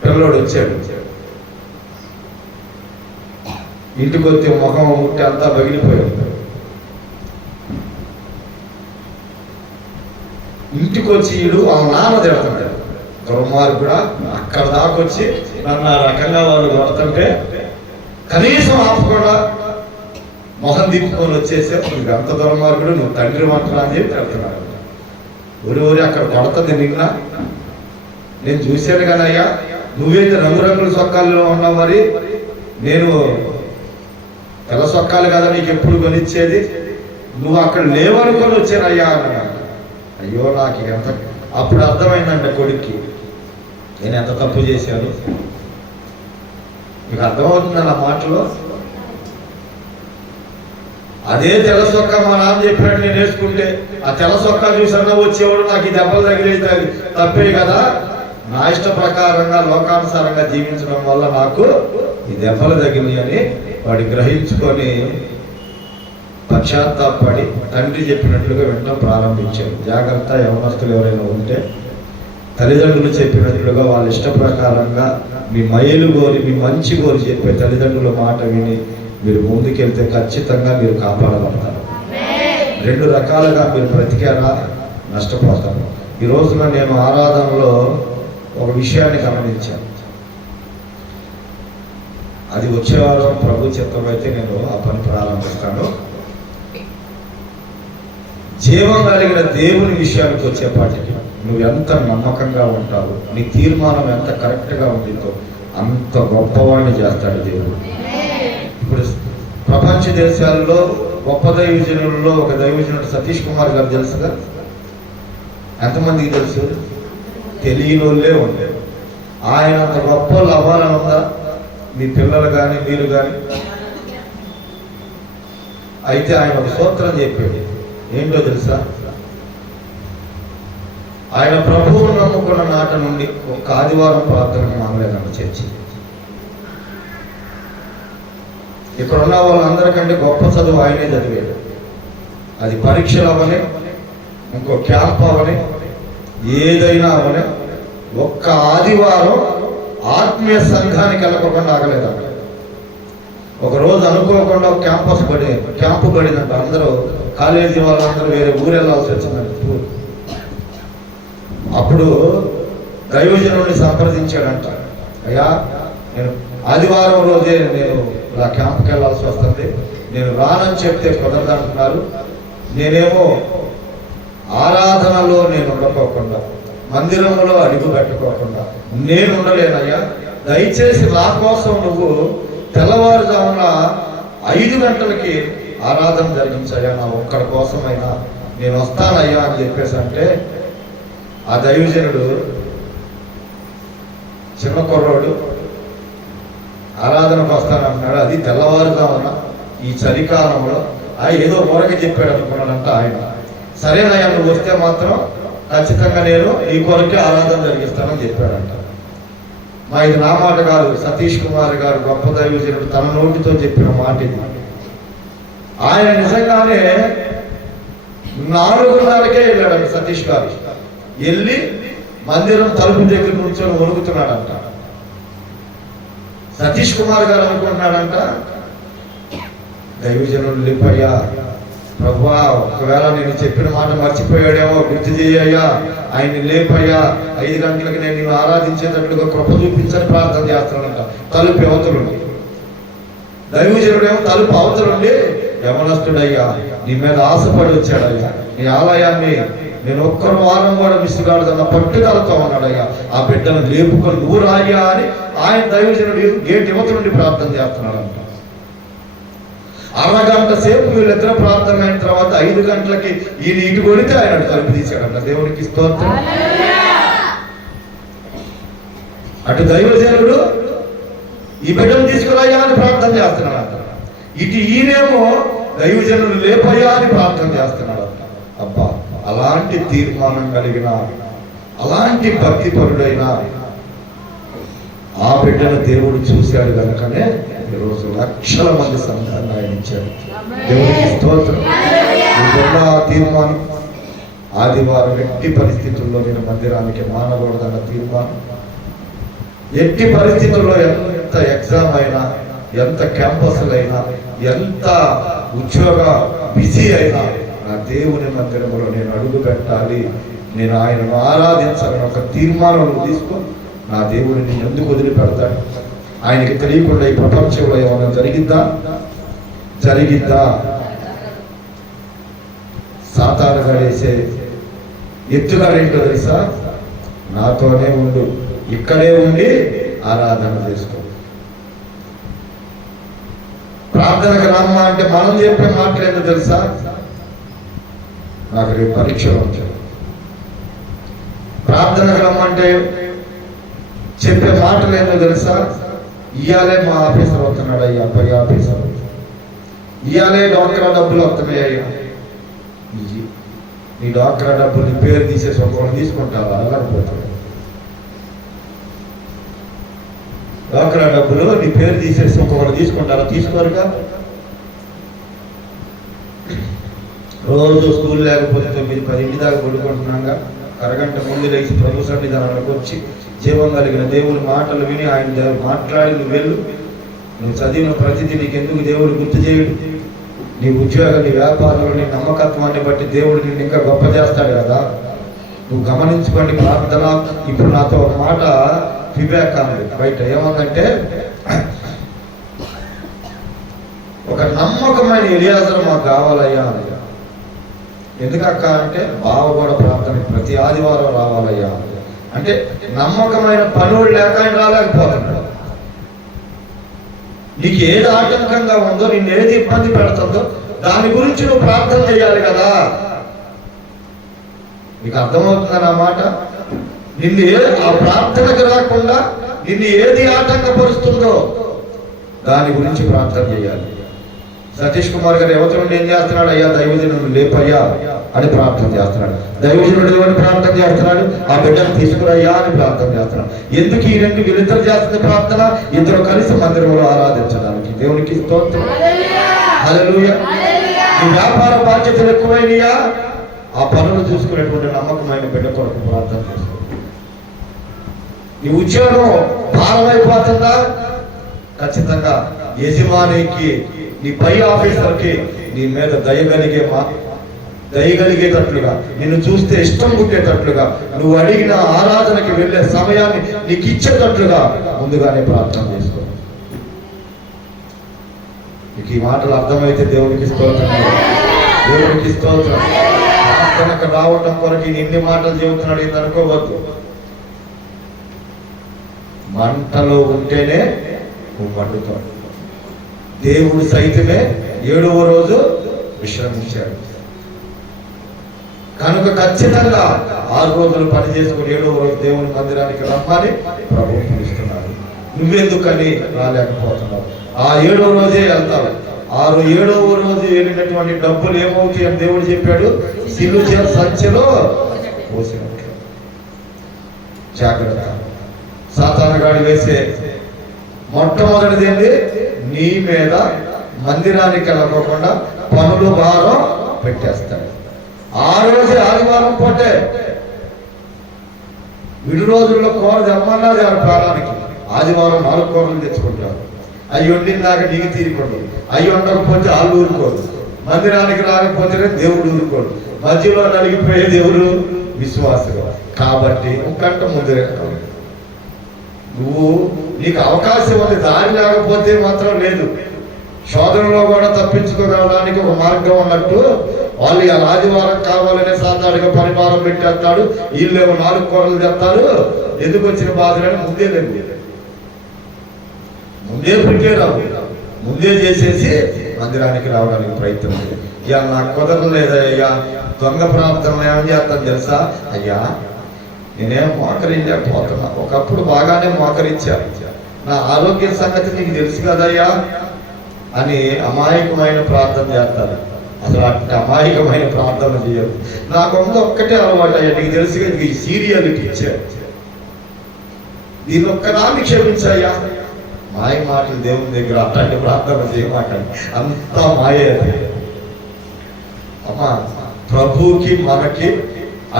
పిల్లోడు వచ్చాడు, ఇంటికి వచ్చి ముఖం ముట్టి అంతా పగిలిపోయాడు. ఇంటికి వచ్చి ఈడు ఆ నాన్న తిడుతున్నాడు, దుర్మార్గుడా అక్కడ దాకొచ్చి నన్ను ఆ రకంగా వాళ్ళు కొడుతుంటే కనీసం ఆపకుండా మొహం తిప్పుకొని వచ్చేసావు, నువ్వు ఎంత దుర్మార్గుడు, నువ్వు తండ్రి వంటరా అని చెప్పి తిడుతున్నాడు. ఊరి అక్కడ కొడుతుంది నిన్న నేను చూశాను కానీ అయ్యా, నువ్వేంటి రంగురంగుల సొక్కాల్లో ఉన్నావు, మరి నేను తెల్ల సొక్కాలు కదా నీకు ఎప్పుడు కొనిచ్చేది, నువ్వు అక్కడ లేవనుకొని వచ్చానయ్యా అన్నాడు. అయ్యో నాకు ఎంత అప్పుడు అర్థమైందంట కొడుక్కి, నేను ఎంత తప్పు చేశాను. మీకు అర్థమవుతుంది నా మాటలో. అదే తెల్ల సొక్క మా నాన్న చెప్పినట్టు నేను వేసుకుంటే ఆ తెల్ల సొక్క చూసన్నా వచ్చేవాడు, నాకు ఈ దెబ్బలు తగిలేదు తప్పే కదా. నా ఇష్ట ప్రకారంగా లోకానుసారంగా జీవించడం వల్ల నాకు ఈ దెబ్బలు తగిలి అని వాడు గ్రహించుకొని పశ్చాత్తాపడి తండ్రి చెప్పినట్లుగా వినడం ప్రారంభించాడు. జాగ్రత్త, యవనస్తులు ఎవరైనా ఉంటే తల్లిదండ్రులు చెప్పినట్లుగా వాళ్ళ ఇష్ట ప్రకారంగా మీ మైలు కోరి మీ మంచి కోరి చెప్పే తల్లిదండ్రుల మాట విని మీరు ముందుకెళ్తే ఖచ్చితంగా మీరు కాపాడబడతారు. రెండు రకాలుగా మీరు బ్రతికారా నష్టపోతారు. ఈ రోజున నేను ఆరాధనలో ఒక విషయాన్ని గమనించాను. అది వచ్చేవారం ప్రభు చిత్తం అయితే నేను ఆ పని ప్రారంభిస్తాను. జీవం కలిగిన దేవుని విషయానికి వచ్చేపాటికి నువ్వు ఎంత నమ్మకంగా ఉంటావు, నీ తీర్మానం ఎంత కరెక్ట్గా ఉండిందో అంత గొప్పవాడిని చేస్తాడు దేవుడు. ఇప్పుడు ప్రపంచ దేశాల్లో గొప్ప దైవజనులలో ఒక దైవజనుడు సతీష్ కుమార్ గారు తెలుసుగా? ఎంతమందికి తెలుసు? తెలియని వాళ్ళే ఉండే. ఆయన అంత గొప్ప వాళ్ళు అవ్వాలని ఉందా మీ పిల్లలు కానీ మీరు కానీ? అయితే ఆయన ఒక సూత్రం చెప్పాడు, ఏంటో తెలుసా? ఆయన ప్రభువును నమ్ముకున్న నాట నుండి ఒక ఆదివారం ప్రార్థన మానలేదన్న చర్చి. ఇక్కడ ఉన్న వాళ్ళందరికంటే గొప్ప చదువు ఆయనే చదివాడు. అది పరీక్షలు అవని, ఇంకో క్యాంప్ అవని, ఏదైనా అవని, ఒక్క ఆదివారం ఆత్మీయ సంఘానికి వెళ్ళకుండా ఆగలేదు. అక్కడ ఒకరోజు అనుకోకుండా క్యాంపు పడిందంట. అందరూ కాలేజీ వాళ్ళందరూ వేరే ఊరు వెళ్ళాల్సి వచ్చిందంట. అప్పుడు దైవజనుడిని సంప్రదించాడంట, అయ్యా నేను ఆదివారం రోజే నేను ఇలా క్యాంపుకి వెళ్ళాల్సి వస్తుంది, నేను రానని చెప్తే కుదరదంటున్నారు. నేనేమో ఆరాధనలో నేను ఉండకోకుండా, మందిరంలో అడుగు పెట్టుకోకుండా నేను ఉండలేనయ్యా, దయచేసి నా కోసం నువ్వు తెల్లవారుజామున 5 గంటలకి ఆరాధన జరిగించయ్యా, నా ఒక్కడి కోసమైనా నేను వస్తానయ్యా అని చెప్పేసి అంటే ఆ దైవజనుడు చిన్న కుర్రోడు ఆరాధనకు వస్తానంటున్నాడు. అది తెల్లవారుజామున ఈ చలికాలంలో ఏదో ఊరక చెప్పాడు అనుకున్నాడంట ఆయన. సరేనయ్యా నువ్వు వస్తే మాత్రం ఖచ్చితంగా నేను ఈ కొరకే ఆరాధన జరిగిస్తానని చెప్పాడంట. ఇది నా మాట కాదు, సతీష్ కుమార్ గారు గొప్ప దైవజనుడు తన నోటితో చెప్పిన మాట ఇది. ఆయన నిజంగానే 4:30కే వెళ్ళాడంట సతీష్ గారు. వెళ్ళి మందిరం తలుపు దగ్గర నుంచొని వణుకుతున్నాడంట. సతీష్ కుమార్ గారు అనుకుంటున్నాడంట, దైవజనుడు లేపయ్యా ప్రభువా, ఒకవేళ నేను చెప్పిన మాట మర్చిపోయాడేమో గుర్తు చేయయ్యా, ఆయన్ని లేపయ్యా, 5 గంటలకు నేను నిన్ను ఆరాధించేటట్లుగా కృప చూపించని ప్రార్థన చేస్తున్నాడంట. తలుపు అవతలుండి, దైవజనుడేమో తలుపు అవతలుండి యవనస్తుడయ్యా, నీ మీద ఆశపడి వచ్చాడయ్యా, నీ ఆలయాన్ని నేను ఒక్క వారం కూడా మిస్ కాడదన్న పట్టుదలతో ఉన్నాడయ్యా, ఆ బిడ్డను లేపుకొని నువ్వు రాయ్యా అని ఆయన దైవజనుడు గేట్ యువత నుండి ప్రార్థన చేస్తున్నాడంట. అరగంట సేపు వీళ్ళిద్దరు ప్రార్థన అయిన తర్వాత 5 గంటలకి ఈయన ఇటు కొడితే ఆయన తలుపు తీశాడంట. దేవునికి స్తోత్రం. అటు దైవజనుడు ఈ బిడ్డను తీసుకురాయ్యా అని ప్రార్థన చేస్తున్నాడు, ఇటు ఈయనేమో దైవజనుడు లేపయ్యా అని ప్రార్థన చేస్తున్నాడు. అబ్బా, అలాంటి తీర్మానం కలిగిన, అలాంటి భక్తిపరుడైన ఆ బిడ్డను దేవుడు చూశాడు కనుకనే ఈరోజు లక్షల మంది సంఘాన్ని ఆయన ఇచ్చాడు. దేవునికి స్తోత్రం. ఆ తీర్మానం ఆదివారం ఎట్టి పరిస్థితుల్లో నేను మందిరానికి మానకూడదన్న తీర్మానం, ఎట్టి పరిస్థితుల్లో ఎంత ఎగ్జామ్ అయినా, ఎంత క్యాంపస్లైనా, ఎంత ఉద్యోగ బిజీ అయినా నా దేవుని మందిరంలో నేను అడుగు పెట్టాలి, నేను ఆయనను ఆరాధించాలని ఒక తీర్మానం తీసుకో. నా దేవుడిని ఎందుకు వదిలిపెడతాడు? ఆయనకి తెలియకుండా ఈ ప్రపంచంలో ఏమైనా జరిగిద్దా? సాతాను గడేసే ఎత్తుగాడేంటో తెలుసా? నాతోనే ఉండు, ఇక్కడే ఉండి ఆరాధన చేసుకో. ప్రార్థనకు రమ్మ అంటే మనం చెప్పే మాటలేదో తెలుసా? నాకు రేపు పరీక్షలు వచ్చాయి. ప్రార్థనకు రమ్మంటే చెప్పే మాటలు ఏందో తెలుసా? ఇయాలే మా ఆఫీసర్ వస్తున్నాడు అయ్యా, పై ఆఫీసర్, ఇయాలే డాక్టరా డబ్బులు వస్తున్నాయి అయ్యా. నీ డాక్టరా డబ్బులు నీ పేరు తీసేసి ఒకళ్ళు తీసుకుంటావా? అలాగపోతాడు. డాక్టరా డబ్బులు నీ పేరు తీసేసి ఒకళ్ళు తీసుకుంటారా? తీసుకోరుగా. రోజు స్కూల్ లేకపోతే 9-10 దాకా పడుకుంటున్నాగా, అరగంట ముందు లేచి ప్రభు సన్నిధానంలోకి వచ్చి జీవం కలిగిన దేవుని మాటలు విని ఆయన మాట్లాడి నువ్వు వెళ్ళు. నువ్వు చదివిన ప్రతిదీ నీకు ఎందుకు దేవుడు గుర్తు చేయడు? నీ ఉద్యోగం, నీ వ్యాపారంలో నీ నమ్మకత్వాన్ని బట్టి దేవుడు నిన్ను ఇంకా గొప్ప చేస్తాడు కదా. నువ్వు గమనించుకోండి. ప్రార్థన ఇప్పుడు నాతో ఒక మాట ఫీడ్బ్యాక్ కాదు బయట ఏమందంటే, ఒక నమ్మకమైన ఎలియాజరు మాకు కావాలయ్యా అని. ఎందుకక్క అంటే, బావ కూడా ప్రార్థన ప్రతి ఆదివారం రావాలయ్యా అంటే, నమ్మకమైన పనులు లేక ఆయన రాలేకపోతున్నాడు. నీకు ఏది ఆటంకంగా ఉందో, నిన్ను ఏది ఇబ్బంది పెడుతుందో దాని గురించి నువ్వు ప్రార్థన చేయాలి కదా. నీకు అర్థమవుతుందా నా మాట? నిన్ను ఆ ప్రార్థనకు రాకుండా నిన్ను ఏది ఆటంకపరుస్తుందో దాని గురించి ప్రార్థన చేయాలి. సతీష్ కుమార్ గారు యువతుడు ఏం చేస్తున్నాడు? అయ్యా దైవజనుడు లేపయ్యా అని ప్రార్థన చేస్తున్నాడు. దైవజనుడు అని ప్రార్థన చేస్తున్నాడు. ఆ బిడ్డను తీసుకురయ్యా అని ప్రార్థన చేస్తున్నాడు. ఎందుకు ఈ రెండు వీళ్ళిద్దరు చేస్తున్న ప్రార్థన? ఇద్దరు కలిసి మందిరంలో ఆరాధించడానికి. దేవునికి స్తోత్రం. హల్లెలూయా. ఈ వ్యాపార బాధ్యతలు ఎక్కువైనయా? ఆ పనులు చూసుకునేటువంటి నమ్మకమైన బిడ్డ కొరకు ప్రార్థన చేస్తాడు. నీ ఉద్యోగం భారమైపోతుందా? ఖచ్చితంగా యజమానికి, నీ పై ఆఫీసర్కి నీ మీద దయగలిగేటట్లుగా, నిన్ను చూస్తే ఇష్టం పుట్టేటట్లుగా, నువ్వు అడిగిన ఆరాధనకి వెళ్ళే సమయాన్ని నీకు ఇచ్చేటట్లుగా ముందుగానే ప్రార్థన చేసుకో. నీకు ఈ మాటలు అర్థమైతే దేవునికి స్తోత్రం. దేవునికి స్తోత్రం. ప్రార్థనకు రావటం కొరకు ఇన్ని మాటలు చెబుతున్నాడు ఇది అనుకోవద్దు. మంటలో ఉంటేనే నువ్వు మండుతావు. దేవుడు సైతమే 7వ రోజు విశ్రమించాడు కనుక ఖచ్చితంగా 6 రోజులు పని చేసుకుని 7వ రోజు దేవుని మందిరానికి రమ్మని ప్రభువు పిలుస్తున్నాడు. నువ్వెందుకని రాలేకపోతున్నావు? ఆ 7వ రోజే వెళ్తావు. 7వ రోజు వెళ్ళినటువంటి డబ్బులు ఏమవుతాయి అని దేవుడు చెప్పాడు? సిలువ సంచిలో పోసినట్లు. జాగ్రత్త. సాతానుగాడు వేసే మొట్టమొదటిది ఏంటి? నీ మీద మందిరానికి వెళ్ళకోకుండా పనులు భారం పెట్టేస్తాడు. ఆ రోజే ఆదివారం పూటే. విడు రోజుల్లో కూర తెమ్మన్నా ప్రాణానికి ఆదివారం 4 కూరలు తెచ్చుకుంటారు. అవి వండినాక నీకు తీరుకోడు. అవి వండకపోతే వాళ్ళు ఊరుకోడు. మందిరానికి రాకపోతేనే దేవుడు ఊరుకోడు. మధ్యలో నలిగిపోయే దేవుడు విశ్వాసులు. కాబట్టి ఇంకంట ముందు నీకు అవకాశం ఉంది, దారి లేకపోతే మాత్రం లేదు. శోధనలో కూడా తప్పించుకోవడానికి ఒక మార్గం అన్నట్టు వాళ్ళు ఇలా ఆదివారం కావాలనే సాతాడిగా పరిమాణం పెట్టేస్తాడు, వీళ్ళేమో 4 కూరలు తెస్తారు, ఎందుకు వచ్చిన బాధలని ముందే లేదు, ముందే ప్రిపేర్ అవ్వు, ముందే చేసేసి మందిరానికి రావడానికి ప్రయత్నం. ఇక నాకు కుదరలేదయ్యా, దొంగ ప్రార్థనలు ఏం చేస్తాను తెలుసా, అయ్యా నేనేం మోకరించలేకపోతున్నా, ఒకప్పుడు బాగానే మోకరించాను, నా ఆరోగ్య సంగతి నీకు తెలుసు కదయ్యా అని అమాయకమైన ప్రార్థన చేస్తారు. అసలు అట్లా అమాయకమైన ప్రార్థన చేయదు. నాకు ఒక్కటే అలవాటు అయ్యా, నీకు తెలుసు కదా ఈ సీరియాలిటీ ఇచ్చారు, దీని ఒక్కదాన్ని క్షమించాయ్యా. మాయ మాటలు దేవుని దగ్గర అట్లాంటి ప్రార్థన చేయమాకండి, అంతా మాయే. అమ్మా ప్రభువుకి మనకి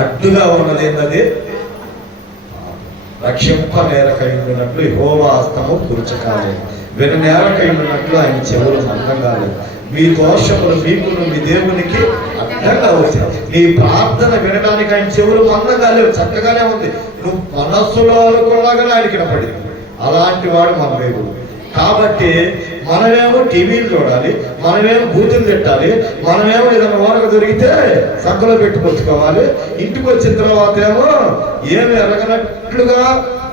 అడ్డుగా ఉన్నది ఏంటది, రక్షింప నేరకైనట్లు యెహోవా హస్తము కురుచకాలే, విన నేరకైనట్లు ఆయన చెవులు మందంగా లేదు. మీ దోషములు మీకును మీ దేవునికి అడ్డంగా వచ్చాయి. నీ ప్రార్థన వినడానికి ఆయన చెవులు మందంగా లేవు, చక్కగానే ఉంది, నువ్వు మనస్సులో అనుకోలాగానే ఆయనకి వినపడింది. అలాంటి వాడు మన దేవుడు. కాబట్టి మనమేమో టీవీలు చూడాలి, మనమేమో బూతులు తిట్టాలి, మనమేమో ఏదైనా ఓనక దొరికితే సంఖలో పెట్టుకొచ్చుకోవాలి, ఇంటికి వచ్చిన తర్వాత ఏమో ఏమి ఎరగనట్లుగా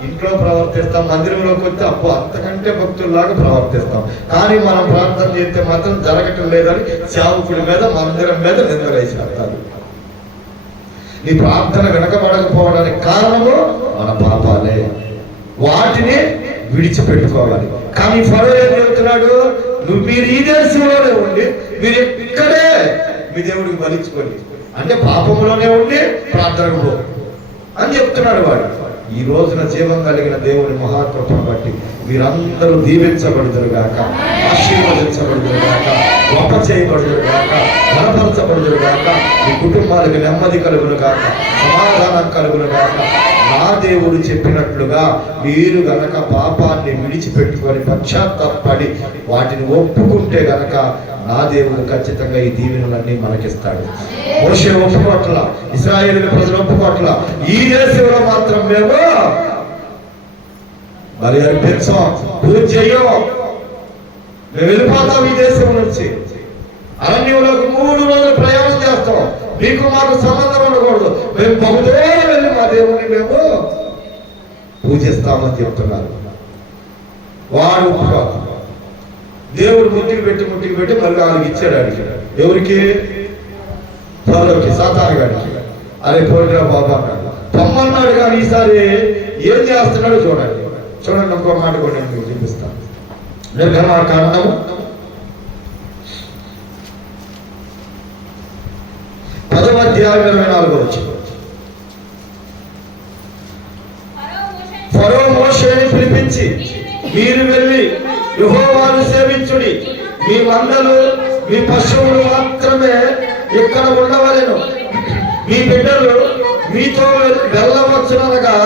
ఇంట్లో ప్రవర్తిస్తాం, మందిరంలోకి వస్తే అప్పు అంతకంటే భక్తుల్లాగా ప్రవర్తిస్తాం. కానీ మనం ప్రార్థన చేస్తే మాత్రం జరగటం లేదని సేవకుడి మీద మందిరం మీద నిందలేసేస్తారు. నీ ప్రార్థన వెనకబడకపోవడానికి కారణము మన పాపాలే, వాటిని విడిచిపెట్టుకోవాలి. కానీ ఫరో ఏం చెబుతున్నాడు, మీరు ఈ దేశంలోనే ఉండి మీరు ఇక్కడే మీ దేవుడికి బలించుకోండి అంటే పాపంలోనే ఉండి ప్రార్థనకు పో అని చెప్తున్నాడు వాడు. ఈ రోజున జీవం కలిగిన దేవుని మహాకృపను బట్టి మీరందరూ దీవించబడుదురుగాక, ఆశీర్వదించబడుదురుగాక, గొప్ప చేయబడుదురుగాక, బలపరచబడుదురుగాక, మీ కుటుంబాలకు నెమ్మది కలుగునుగాక, సమాధానం కలుగునుగాక. నా దేవుడు చెప్పినట్లుగా మీరు గనక పాపాన్ని విడిచిపెట్టుకొని పశ్చాత్తాపడి వాటిని ఒప్పుకుంటే గనక నా దేవుడు ఖచ్చితంగా ఈ దీవెనలన్నీ మనకిస్తాడు. మోషే ఒప్పుకోట్ల, ఇశ్రాయేలు ప్రజలు ఒప్పుకోట్ల, ఈ దేశంలో మాత్రం మేము మరి అర్పించాం, పూజ చెయ్యం, మేము వెళ్ళిపోతాం ఈ దేశం నుంచి, అరణ్యంలోకి 3 రోజులు ప్రయాణం చేస్తాం, మీకు మాకు సంబంధం ఉండకూడదు, మేము బహుదూరం వెళ్ళి మా దేవుని మేము పూజిస్తామని చెప్తున్నారు. వాడు దేవుడు ముట్టికి పెట్టి మళ్ళీ వాళ్ళకి ఇచ్చాడు. అడిగాడు ఎవరికి, ఫరోకి, సాతాను గారికి. అరే పోయిరా బాబా అన్నాడు, పొమ్మన్నాడు. కానీ ఈసారి ఏం చేస్తున్నాడో చూడండి. ఇంకో మాట కూడా నేను మీకు చూపిస్తాను. నిర్గమాకాండము 10వ అధ్యాయం 24వ వచనం. ఫరో మోషేని పిలిపించి, మీరు వెళ్ళి యెహోవాను సేవించుడి, మీ మందలు మీ పశువులు మాత్రమే ఇక్కడ ఉండవలెను, మీ బిడ్డలు మీతో వెళ్ళవచ్చుననగా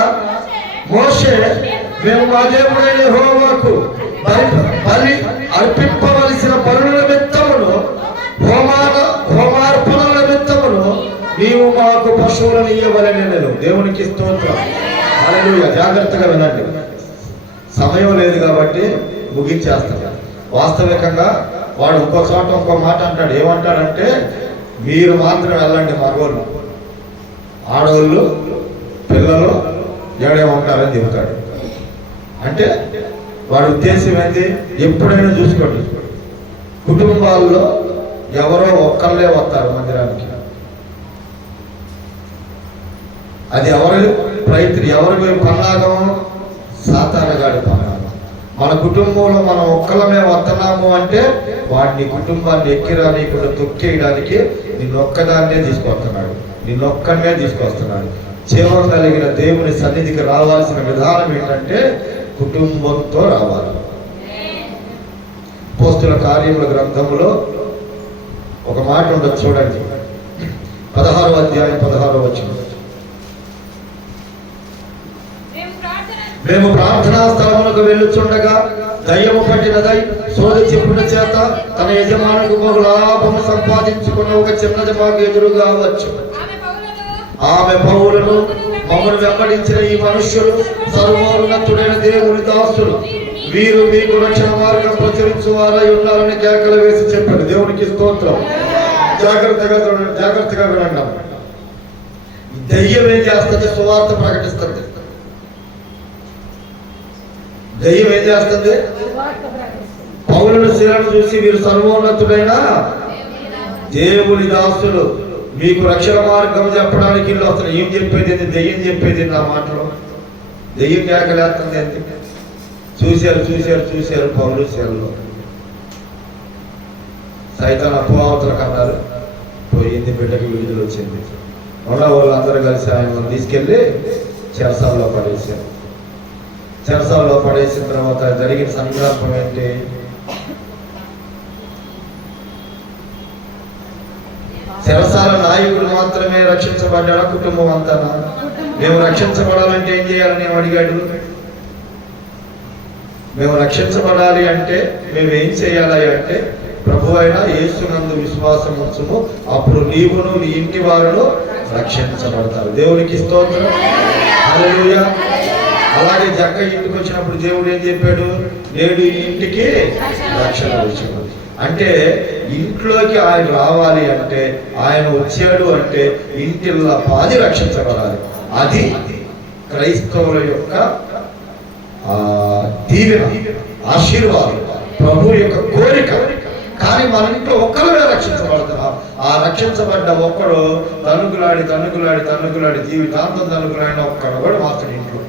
మోషే, మేము మా దేవుడైన యెహోవాకు బలి అర్పింపవలసిన బలుల నిమిత్తమును హోమార్పణల నిమిత్తమును నీవు మాకు పశువులను ఇయ్యవలెనెను. దేవునికి స్తోత్రం. హల్లెలూయా. జాగ్రత్తగా వినండి, సమయం లేదు కాబట్టి ముగించేస్తాడు. వాస్తవికంగా వాడు ఇంకో చోట ఇంకో మాట అంటాడు. ఏమంటాడంటే, మీరు మాత్రం వెళ్ళండి, మగోళ్ళు ఆడవాళ్ళు పిల్లలు ఏడే ఉంటారని చెబుతాడు. అంటే వాడి ఉద్దేశం ఏంటి, ఎప్పుడైనా చూసుకోండి, కుటుంబాల్లో ఎవరో ఒక్కళ్ళే వస్తారు మందిరానికి. అది ఎవరి ప్రయత్నం, ఎవరి పన్నాగం, సాతానుగాడి పన్నాగం. మన కుటుంబంలో మనం ఒక్కళ్ళమే వస్తున్నాము అంటే వాడిని కుటుంబాన్ని ఎక్కిరానికుండా తొక్కేయడానికి నిన్నొక్కదాన్నే తీసుకొస్తున్నాడు, నిన్నొక్కనే తీసుకొస్తున్నాడు. జీవం కలిగిన దేవుని సన్నిధికి రావాల్సిన విధానం ఏంటంటే కుటుంబంతో రావాలి. అపోస్తుల కార్యముల గ్రంథంలో ఒక మాట ఉండదు చూడండి, 16వ అధ్యాయం 16వ వచనం. మేము ప్రార్థనా స్థలములకు వెళ్ళుచుండగా దయ్యము పట్టినదై సోది చెప్పుల చేత తన యజమానులకు బహు లాభము సంపాదించుకున్న ఒక చిన్నది మాకు ఎదురుగా వచ్చు. ఆమె పౌలను మమ్మల్ని వెంబడించిన ఈ మనుష్యులు సర్వోన్నతుడైన దేవుని దాసులు, వీరు మీకు రక్షణ మార్గం ప్రచురించు వారై ఉన్నారని కేకలు వేసి చెప్పాడు. దేవునికి స్తోత్రం. జాగ్రత్తగా వినండి. దెయ్యం ఏం చేస్తుంది? సువార్త ప్రకటిస్తుంది. దెయ్యం ఏం చేస్తుంది? పౌలుని శిలను చూసి వీరు సర్వోన్నతుడైన దేవుని దాసులు, మీకు రక్షణ మార్గం చెప్పడానికి ఇల్లు అసలు ఏం చెప్పేది? దెయ్యం చెప్పేది నా మాటలో. దెయ్యం కేకలేస్తుంది. ఎందుకు? చూశారు పౌలు శిలలో. సైతాన్ అపోహతులకు అన్నారు, పోయింది, బిడ్డకి విడుదల వచ్చింది. మళ్ళా వాళ్ళందరూ కలిసి ఆయన తీసుకెళ్ళి చెరసాలలో పడేశారు. చెరసాలలో పడేసిన తర్వాత జరిగిన సందర్భం ఏంటి? చెరసాల నాయకుడు మాత్రమే రక్షించబడ్డాడా? కుటుంబం అంతా? మేము రక్షించబడాలంటే ఏం చేయాలని అడిగాడు. మేము రక్షించబడాలి అంటే మేము ఏం చేయాలి అంటే, ప్రభు అయిన యేసునందు విశ్వాసం ఉంచుము, అప్పుడు నీవును నీ ఇంటి వారును రక్షించబడతారు. దేవునికి స్తోత్రం. హల్లెలూయా. అలాగే జక్క ఇంటికి వచ్చినప్పుడు దేవుడు ఏం చెప్పాడు? నేడు ఈ ఇంటికి రక్షణ వచ్చింది. అంటే ఇంట్లోకి ఆయన రావాలి అంటే, ఆయన వచ్చాడు అంటే ఇంటిల్లో పాది రక్షించబడాలి. అది క్రైస్తవుల యొక్క దీవెన, ఆశీర్వాదం, ప్రభు యొక్క కోరిక. కానీ మన ఇంట్లో ఒక్కరే రక్షించబడుతున్నారు. ఆ రక్షించబడ్డ ఒక్కడు తన్నుకులాడి జీవితాంతం తన్నుకులాడిన ఒక్కడు కూడా మాత్రం ఇంట్లో.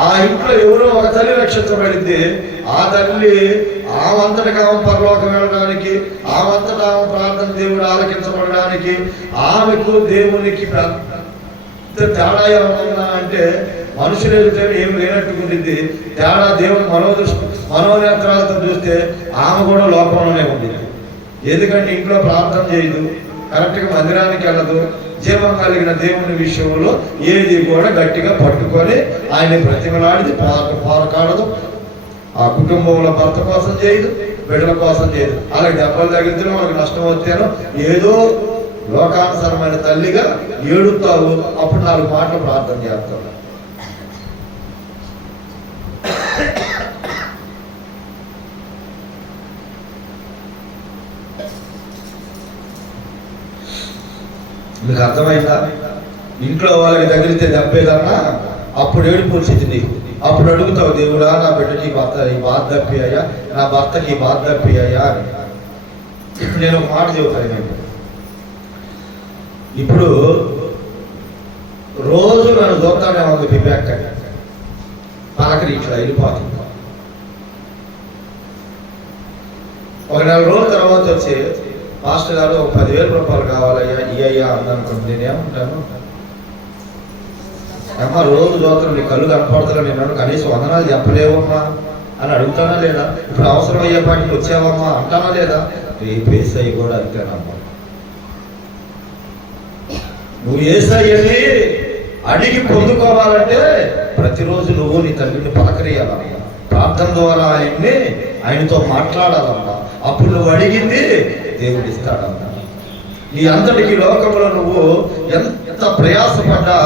ఆ ఇంట్లో ఎవరో ఒక తల్లి రక్షించబడింది. ఆ తల్లి ఆమంతటికి ఆమె పరలోకం వెళ్ళడానికి, ఆమంతటా ఆమె ప్రార్థన దేవుడు ఆలకించబడడానికి, ఆమెకు దేవునికి తేడా ఏమన్నా అంటే మనుషులు ఎదుగుతే ఏమి లేనట్టుకుంటుంది. తేడా దేవుని మనోనేత్రాలతో చూస్తే ఆమె కూడా లోకంలోనే ఉంది. ఎందుకంటే ఇంట్లో ప్రార్థన చేయదు, కరెక్ట్గా మందిరానికి వెళ్ళదు, జీవం కలిగిన దేవుని విషయంలో ఏది కూడా గట్టిగా పట్టుకొని ఆయన ప్రతిమలాడిది, పారకాడదు. ఆ కుటుంబంలో భర్త కోసం చేయదు, బిడ్డల కోసం చేయదు. అలాగే దెబ్బలు తగిలితే వాళ్ళకి నష్టం వస్తేనో ఏదో లోకానుసారమైన తల్లిగా ఏడుతావు. అప్పుడు 4 మాటలు ప్రార్థన చేస్తావు. మీకు అర్థమైందా? ఇంట్లో వాళ్ళకి తగిలితే దెబ్బేదన్నా అప్పుడు ఏడుపు వచ్చింది నీకు. అప్పుడు అడుగుతావు, దేవుడా నా బిడ్డకి ఈ బాధ తప్పియ్యా, నా భర్తకి బాధ తప్పియ్యా అని. ఇప్పుడు నేను ఒక మాట చెబుతాను. ఇప్పుడు రోజు నన్ను చూస్తానే ఉంది పిబ్యాక్ పలకరి ఇట్లా వెళ్ళిపోతుంది. ఒక 4 రోజుల తర్వాత వచ్చి, మాస్టర్ గారు ఒక 10,000 రూపాయలు కావాలయ్యా ఇయ్యా అందనుకోండి. నేనేమంటాను? అమ్మ రోజు చూస్తాను, నీ కళ్ళు కనపడతాను, నేను కనీసం వందనాలు చెప్పలేవమ్మా అని అడుగుతానా లేదా? ఇప్పుడు అవసరం అయ్యే పాటికి వచ్చావమ్మా అంటానా లేదా? రేపు ఏసై కూడా అంతేనమ్మా. నువ్వు ఏసయ్యని అడిగి పొందుకోవాలంటే ప్రతిరోజు నువ్వు నీ తండ్రిని పలకరియాలమ్మా. ప్రార్థన ద్వారా ఆయనతో మాట్లాడాలమ్మా. అప్పుడు నువ్వు అడిగింది దేవుడు ఇస్తాడమ్మా. నీ అంతటికి లోకంలో నువ్వు ఎంత ప్రయాసపడ్డా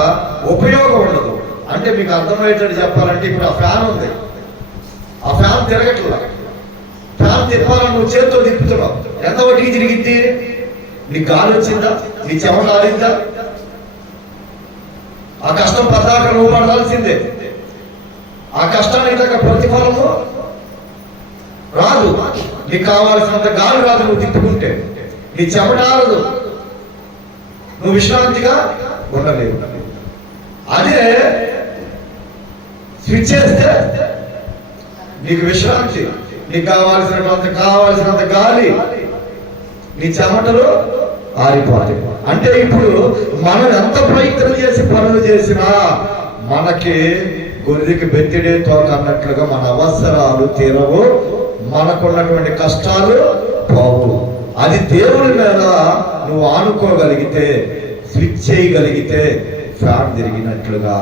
ఉపయోగం ఉండదు. అంటే మీకు అర్థమయ్యేటట్టు చెప్పాలంటే, ఇప్పుడు ఆ ఫ్యాన్ ఉంది, ఆ ఫ్యాన్ తిరగట్లా. ఫ్యాన్ తిప్పాలని నువ్వు చేతితో తిప్పుతున్నావు. ఎంత వడ్డీకి తిరిగిద్ది? నీకు గాలి వచ్చిందా? నీ చెమట ఆరిందా? ఆ కష్టం పదాక నువ్వు పడాల్సిందే. ఆ కష్టానికి తగ్గ ప్రతిఫలము రాదు. నీకు కావాల్సినంత గాలి రాదు. నువ్వు తిప్పుకుంటే నీ చెమట ఆరదు, నువ్వు విశ్రాంతిగా ఉండలేవు. అదే స్విచ్ చేస్తే నీకు విశ్రాంతి, నీకు కావాల్సినంత గాలి, నీ చెమటలు ఆరిపోతాయి. అంటే ఇప్పుడు మనం ఎంత ప్రయత్నం చేసి పనులు చేసినా మనకి గొర్రెకి బెత్తిడే తోక అన్నట్లుగా మన అవసరాలు తీరవు, మనకున్నటువంటి కష్టాలు పోవు. అది దేవుని మీద నువ్వు ఆనుకోగలిగితే, స్విచ్ చేయగలిగితే ఫ్యాన్ తిరిగినట్లుగా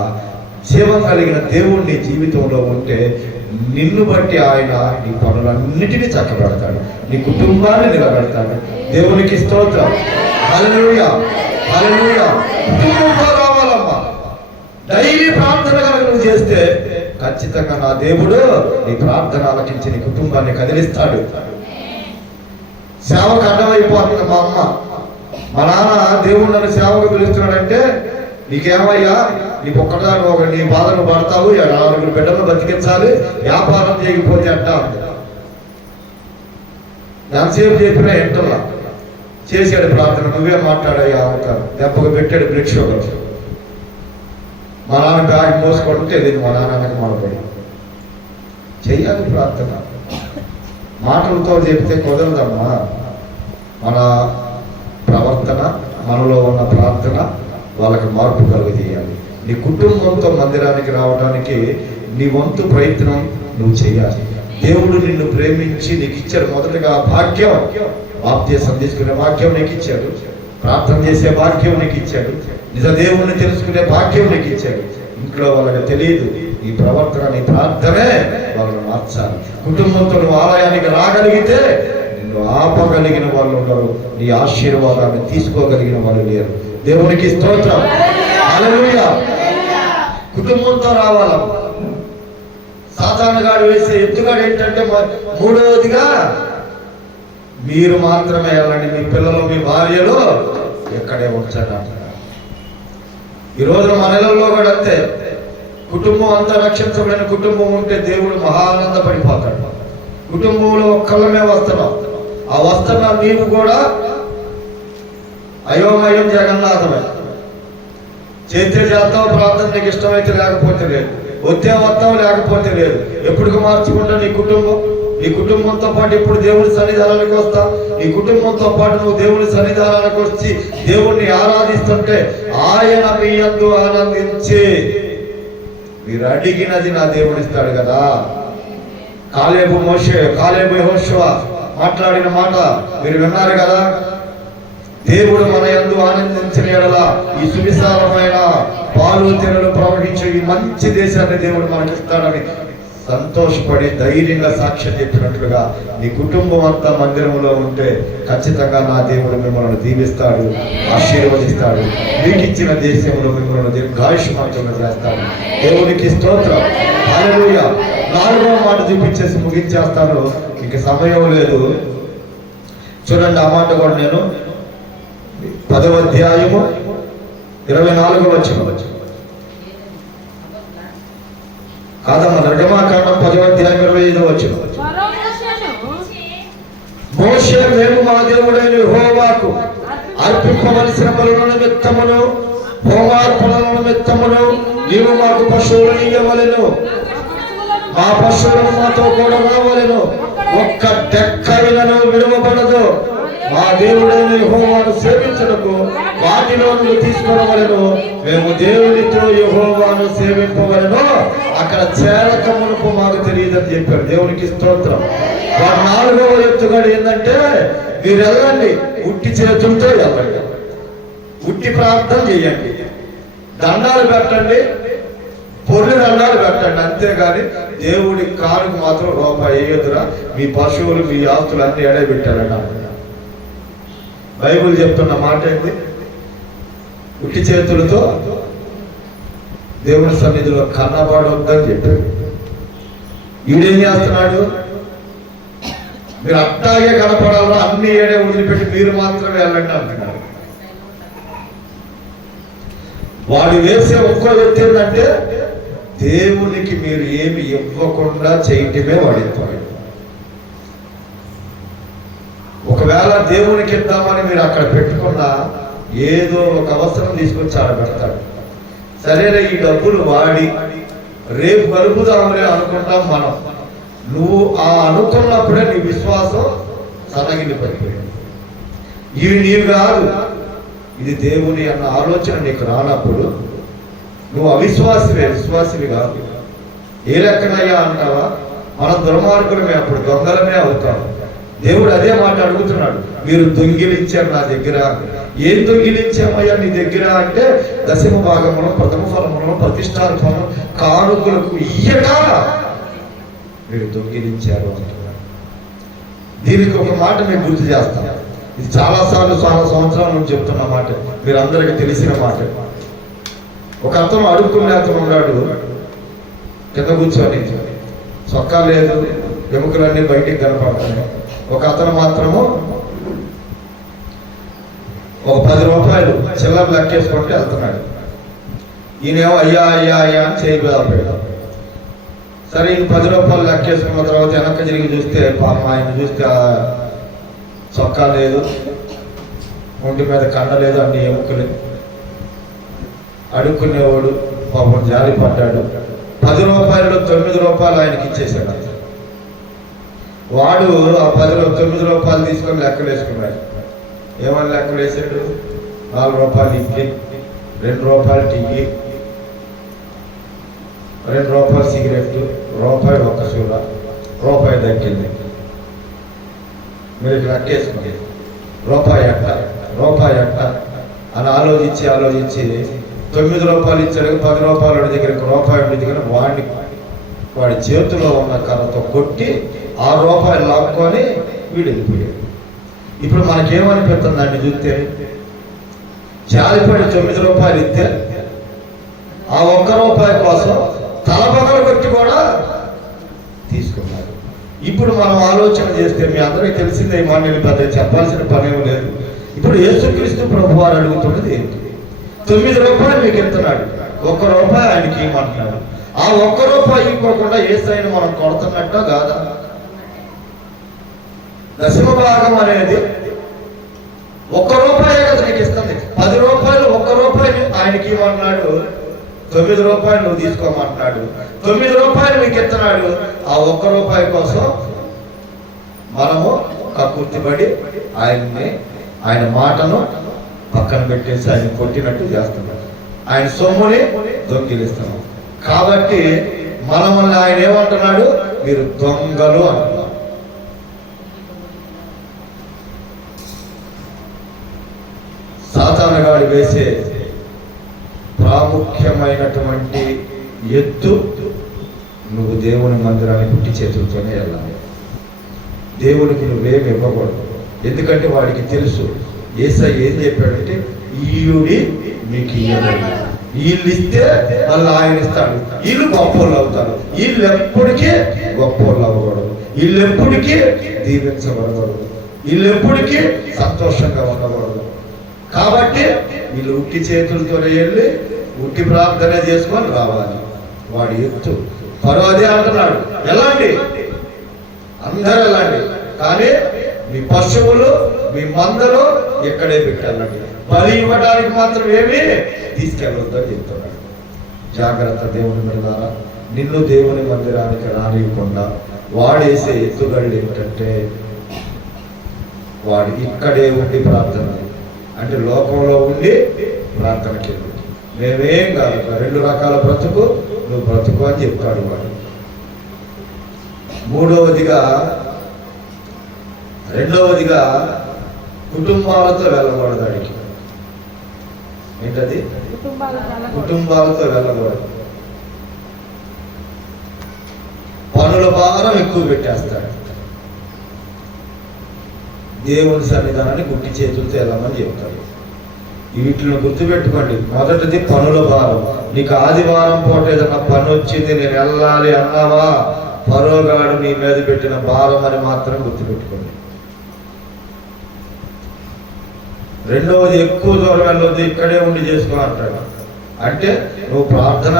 జీవం కలిగిన దేవుడు నీ జీవితంలో ఉంటే నిన్ను బట్టి ఆయన నీ పనులన్నిటినీ చక్కబెడతాడు, నీ కుటుంబాన్ని నిలబెడతాడు. దేవునికి స్తోత్రం. హల్లెలూయా, హల్లెలూయా. కుటుంబంతో రావాలమ్మా. డైలీ ప్రార్థన కనుక నువ్వు చేస్తే ఖచ్చితంగా నా దేవుడు నీ ప్రార్థన ఆలకించి నీ కుటుంబాన్ని కదిలిస్తాడు. సేవకు అడ్డమైపోతుంది మా అమ్మ, మా నాన్న దేవుడు నన్ను సేవకు పిలుస్తున్నాడంటే, నీకేమయ్యా నీకు ఒక్కదాని ఒక నీ బాధను పడతావు, 4 బిడ్డలు బతికించాలి, వ్యాపారం చేయకపోతే అట్టా ఎంతసేపు చెప్పినా ఎంటల్లా. చేశాడు ప్రార్థన, నువ్వే మాట్లాడాయా ఒక దెబ్బకు పెట్టాడు బ్లడ్ షుగర్. మా నాన్న బ్యాగ్ మోసుకుంటే లేదు, మా నాన్నకి మాడపడి చెయ్యాలి ప్రార్థన. మాటలతో చెప్తే కుదరదమ్మా. మన ప్రవర్తన, మనలో ఉన్న ప్రార్థన వాళ్ళకి మార్పు కలుగజేయాలి. నీ కుటుంబంతో మందిరానికి రావడానికి నీ వంతు ప్రయత్నం నువ్వు చేయాలి. దేవుడు నిన్ను ప్రేమించి నీకు ఇచ్చాడు మొదటగా భాగ్యం, బాప్తిసం తీసుకునే భాగ్యం నీకు ఇచ్చాడు, ప్రార్థన చేసే భాగ్యం నీకు ఇచ్చాడు, నిజ దేవుణ్ణి తెలుసుకునే భాగ్యం నీకు ఇచ్చాడు. ఇంట్లో వాళ్ళకి తెలియదు, ఈ ప్రవర్తన నీ ప్రార్థనే వాళ్ళని మార్చాలి. కుటుంబంతో నువ్వు ఆలయానికి రాగలిగితే నిన్ను ఆపగలిగిన వాళ్ళు ఉండరు, నీ ఆశీర్వాదాన్ని తీసుకోగలిగిన వాళ్ళు లేరు. దేవునికి స్తోత్రం, హల్లెలూయా. కుటుంబంతో రావాల. సాతానుగాడు వేసే ఎత్తుగాడు ఏంటంటే, మూడవదిగా మీరు మాత్రమే వెళ్ళండి, మీ పిల్లలు మీ భార్యలు ఎక్కడే ఉంచండి అంటున్నారు. ఈ రోజున మన ఇళ్ళల్లో కూడా అంతే. కుటుంబం అంతా రక్షించబడిన కుటుంబం ఉంటే దేవుడు మహానందపడిపోతాడు. కుటుంబంలో ఒక్కళ్ళమే వస్తున్నాం, ఆ వస్తున్నా నీవు కూడా అయోమయం జగన్నాథమే. చేస్తే చేస్తావు ప్రార్థన, నీకు ఇష్టమైతే లేకపోతే లేదు, వచ్చే వస్తావు లేకపోతే లేదు. ఎప్పుడు మార్చుకుంటా నీ కుటుంబం, నీ కుటుంబంతో పాటు ఎప్పుడు దేవుడి సన్నిధానానికి వస్తా, నీ కుటుంబంతో పాటు నువ్వు దేవుడి సన్నిధానానికి వచ్చి దేవుణ్ణి ఆరాధిస్తుంటే ఆయన మీ యందు ఆనందించి మీరు అడిగినది నా దేవుడు ఇస్తాడు కదా. కాలేబు యెహోషువ మాట్లాడిన మాట మీరు విన్నారు కదా. దేవుడు మన యందు ఆనందించిన యెడల ఈ సువిశాలమైన పాలు తేనెలు ప్రవహించే ఈ మంచి దేశాన్ని దేవుడు మనకి ఇస్తాడని సంతోషపడి ధైర్యంగా సాక్ష్యం చెప్పినట్లుగా నీ కుటుంబం అంతా మందిరంలో ఉంటే ఖచ్చితంగా నా దేవుడు మిమ్మల్ని దీవిస్తాడు, ఆశీర్వదిస్తాడు. మీకు ఇచ్చిన దేశంలో మిమ్మల్ని దీర్ఘాయుష్మంతులను చేస్తాడు. దేవునికి స్తోత్రం, హల్లెలూయా. 4వ మాట చూపించేసి ముగించేస్తాను, ఇంక సమయం లేదు. చూడండి, ఆ మాట కూడా నేను 10వ అధ్యాయము 24వ వచనం కాదమ్మ, నిర్గమాకాండం 10వ అధ్యాయం 25వ వచనం. మోషే, మేము మా దేవుడైన యెహోవాకు అర్పింపవలసిన బలుల నిమిత్తమును హోమార్పణల నిమిత్తమును నీవు మాకు పశువులను ఇయ్యవలెను, మా పశువులను మాతో కూడా రావలెను, ఒక్క డెక్కైనను విడువబడదు. మా దేవుడైన యెహోవాను సేవించుటకు వాటిలో నుండి తీసుకునవలెను, మేము దేవునితో యెహోవాను సేవింపవలెను, అక్కడ చేరక మునుపు మాకు తెలియదని చెప్పారు. దేవునికి స్తోత్రం. 4వ ఎత్తుగడ ఏంటంటే, మీరు వెళ్ళండి, ఉట్టి చేతులతో వెళ్ళండి, ఉట్టి ప్రార్థన చేయండి, దండాలు పెట్టండి, పొర్లి దండాలు పెట్టండి, అంతేగాని దేవుడి కానుకు మాత్రం రూపాయి వేయదురా. మీ పశువులు మీ ఆస్తులు అన్ని ఎడే పెట్టారట. బైబిల్ చెప్తున్న మాట ఏంటి? ఉట్టి చేతులతో దేవుని సన్నిధిలో కన్నబాడొద్దని చెప్పాడు. ఈడేం చేస్తున్నాడు? మీరు అట్టాగే కనపడాలో అన్ని ఏడే వదిలిపెట్టి మీరు మాత్రమే వెళ్ళండి అంటున్నాడు. వాడు వేసే ఒక్కో వ్యక్తి ఏంటంటే, దేవునికి మీరు ఏమి ఇవ్వకుండా చేయటమే వాడిస్తాడు. ఒకవేళ దేవునికి ఇద్దామని మీరు అక్కడ పెట్టుకున్నా ఏదో ఒక అవసరం తీసుకొచ్చి ఆడ పెడతాడు. సరేనా, ఈ డబ్బులు వాడి రేపు కలుపుదామని అనుకుంటాం మనం. నువ్వు ఆ అనుకున్నప్పుడే నీ విశ్వాసం సన్నగిల్లి పడిపోయింది. ఇవి నీవు కాదు, ఇది దేవుని అన్న ఆలోచన నీకు రానప్పుడు నువ్వు అవిశ్వాసివే, విశ్వాసివి కాదు. ఏ లెక్కనయ్యా అంటావా? మనం దుర్మార్గులమే, అప్పుడు దొంగలమే అవుతాం. దేవుడు అదే మాట అడుగుతున్నాడు, మీరు దొంగిలించారు నా దగ్గర. ఏం దొంగిలించామయ్యా నీ దగ్గర అంటే, 10వ భాగమును, ప్రథమ ఫలమును, ప్రతిష్టార్పణను, కానుకలకు ఇయ్యగా మీరు దొంగిలించారు అంటున్నారు. దీనికి ఒక మాట మేము గుర్తు చేస్తాం. ఇది చాలా సంవత్సరాల నుంచి చెప్తున్న మాట, మీరు అందరికీ తెలిసిన మాట. ఒక అతను అడుక్కునే అతను ఉన్నాడు. కింద కూర్చొని చొక్కా లేదు, ఎముకలన్నీ బయటికి కనపడుతున్నాయి. ఒక అతను మాత్రము ఒక 10 రూపాయలు చిల్లర లెక్కేసుకుంటే వెళ్తున్నాడు. ఈయనేమో అయ్యా అయ్యా అయ్యా అని చేయబోయాడు. సరే ఈయన 10 రూపాయలు లెక్కేసుకున్న తర్వాత వెనక్కి తిరిగి చూస్తే పాపం ఆయన చూస్తే చొక్కా లేదు, ఒంటి మీద కండ లేదు, అన్ని ఎముకలు. అడుక్కునేవాడు పాపం జాలి పడ్డాడు. 10 రూపాయలు 9 రూపాయలు ఆయనకి ఇచ్చేసాడు. వాడు ఆ 9 రూపాయలు తీసుకొని లెక్కలేసుకున్నాడు. ఏమని లెక్కలేసాడు? 4 రూపాయలు ఇడ్లీ, 2 రూపాయలు టీ, 2 రూపాయలు సిగరెట్, రూపాయి ఒక్క సూర, రూపాయి దక్కింది. మీరు లెక్కేసుకుంది రూపాయి అట్ట అని ఆలోచించి 9 రూపాయలు ఇచ్చాడు. 10 రూపాయల దగ్గర రూపాయి దగ్గర వాడి చేతిలో ఉన్న కర్రతో కొట్టి 6 రూపాయలు లాక్కొని వీడు వెళ్ళిపోయాడు. ఇప్పుడు మనకేమనిపిస్తుంది దాన్ని చూస్తే? జాలిపడి 9 రూపాయలు ఇస్తే ఆ 1 రూపాయి కోసం తలబగలు కొట్టి కూడా తీసుకున్నారు. ఇప్పుడు మనం ఆలోచన చేస్తే మీ అందరికీ తెలిసిందే, ఈ మాట నేను పెద్ద చెప్పాల్సిన పనేం లేదు. ఇప్పుడు యేసుక్రీస్తు ప్రభు వారు అడుగుతున్నది ఏంటి? 9 రూపాయలు మీకు ఇస్తున్నాడు, 1 రూపాయి ఆయనకి ఇవ్వమంటున్నాడు. ఆ 1 రూపాయి ఇవ్వకుండా యేసయ్యను మనం కొడుతున్నట్ట కాదా? దశమ భాగం అనేది 1 రూపాయి కదా నీకు ఇస్తుంది. 10 రూపాయలు 1 రూపాయి ఆయనకి ఇవ్వమన్నాడు, 9 రూపాయలు నువ్వు తీసుకోమంటున్నాడు. 9 రూపాయలు మీకు ఇస్తున్నాడు. ఆ 1 రూపాయి కోసం మనము కక్కుర్తిపడి ఆయన మాటను పక్కన పెట్టేసి ఆయన కొట్టినట్టు చేస్తున్నాం, ఆయన సొమ్ముని దొంగిలిస్తున్నాం. కాబట్టి మనల్ని ఆయన ఏమంటున్నాడు? మీరు దొంగలు అంటున్నాడు. సాతానుగాడు వేసే ప్రాముఖ్యమైనటువంటి ఎత్తు, నువ్వు దేవుని మందిరాన్ని పుట్టి చేతులతోనే వెళ్ళాలి. దేవునికి నువ్వేమి ఇవ్వకూడదు. ఎందుకంటే వాడికి తెలుసు యేసయ్య ఏం చెప్పాడంటే, ఈయుడి మీకు ఇయ్యలేదు, వీళ్ళు ఇస్తే మళ్ళీ ఆయన ఇస్తాడు, వీళ్ళు గొప్పోళ్ళు అవుతారు. వీళ్ళు ఎప్పటికీ గొప్పోళ్ళు అవ్వకూడదు, వీళ్ళు ఎప్పటికీ దీవించబడకూడదు, వీళ్ళు ఎప్పటికీ సంతోషంగా ఉండకూడదు. కాబట్టి వీళ్ళు ఉట్టి చేతులతోనే వెళ్ళి ఉట్టి ప్రార్థన చేసుకొని రావాలి. వాడి ఎత్తు పరో అదే అంటున్నాడు, వెళ్ళండి అందరూ వెళ్ళండి, కానీ మీ పశువులు మీ మందలు ఎక్కడే పెట్టాలండి, బలి ఇవ్వడానికి మాత్రం ఏమీ తీసుకెళ్ళొద్దని చెప్తున్నాడు. జాగ్రత్త దేవుని మీద, నిన్ను దేవుని మందిరానికి రానివ్వకుండా వాడేసే ఎత్తుగళ్ళు ఏంటంటే, వాడు ఇక్కడే ఉండి ప్రార్థన, అంటే లోకంలో ఉండి ప్రార్థనకి మేమేం కాదు, 2 రకాల బ్రతుకు నువ్వు బ్రతుకు అని చెప్తాడు వాడు. రెండవదిగా కుటుంబాలతో వెళ్ళకూడదు. అడిగి ఏంటది? కుటుంబాలతో వెళ్ళకూడదు. పనుల భారం ఎక్కువ పెట్టేస్తాడు. దేవుని సన్నిధానాన్ని గుట్టి చేతులతో వెళ్ళమని చెప్తాడు. వీటిని గుర్తుపెట్టుకోండి. మొదటిది పనుల భారం. నీకు ఆదివారం పూట ఏదన్నా పని వచ్చింది, నేను వెళ్ళాలి అన్నావా, పరోగాడు నీ మీద పెట్టిన భారం అని మాత్రం గుర్తుపెట్టుకోండి. రెండవది, ఎక్కువ దూరం వెళ్ళొద్దు, ఇక్కడే ఉండి చేసుకో అంటాడు. అంటే నువ్వు ప్రార్థన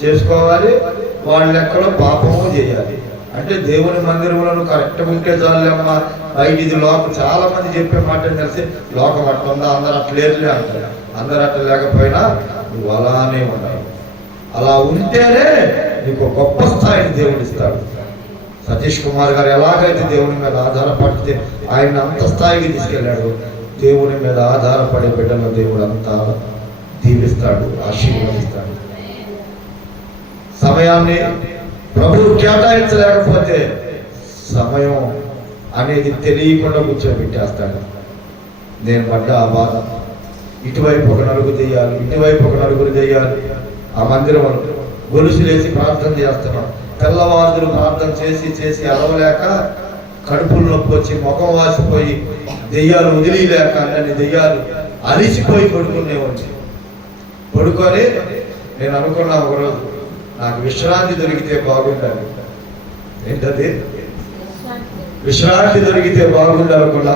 చేసుకోవాలి, వాళ్ళ లెక్కలో పాపము చేయాలి. అంటే దేవుని మందిరంలో నువ్వు కరెక్ట్గా ఉంటే చాలేమ్మా, బయట ఇది లోకం. చాలా మంది చెప్పే మాట తెలిసి లోకం అట్లా ఉందా, అందరు అట్లేర్లే అంటారు. అందరు అట్లా లేకపోయినా నువ్వు అలానే ఉండాలి. అలా ఉంటేనే నీకు గొప్ప స్థాయిని దేవుడు ఇస్తాడు. సతీష్ కుమార్ గారు ఎలాగైతే దేవుని మీద ఆధారపడితే ఆయన అంత స్థాయికి తీసుకెళ్ళాడు, దేవుని మీద ఆధారపడే బిడ్డను దేవుడు అంతా దీవిస్తాడు, ఆశీర్వదిస్తాడు. సమయాన్ని ప్రభువు కేటాయించలేకపోతే సమయం అనేది తెలియకుండా కూర్చోబెట్టేస్తాడు. నేను పడ్డ ఆ బాధ, ఇటువైపు ఒక నలుగురు చేయాలి, ఇటువైపు ఒక నలుగురు చేయాలి. ఆ మందిరం గొలుసులేసి ప్రార్థన చేస్తున్నాం. తెల్లవారులు ప్రార్థన చేసి అలవలేక కడుపులు నొప్పి వచ్చి ముఖం వాసిపోయి దెయ్యాలు వదిలేక అన్ని దెయ్యాలు అలిసిపోయి పడుకునేవాడిని. పడుకొని నేను అనుకున్నా, ఒకరోజు నాకు విశ్రాంతి దొరికితే బాగుండాలి. ఏంటది? విశ్రాంతి దొరికితే బాగుండాలనుకున్నా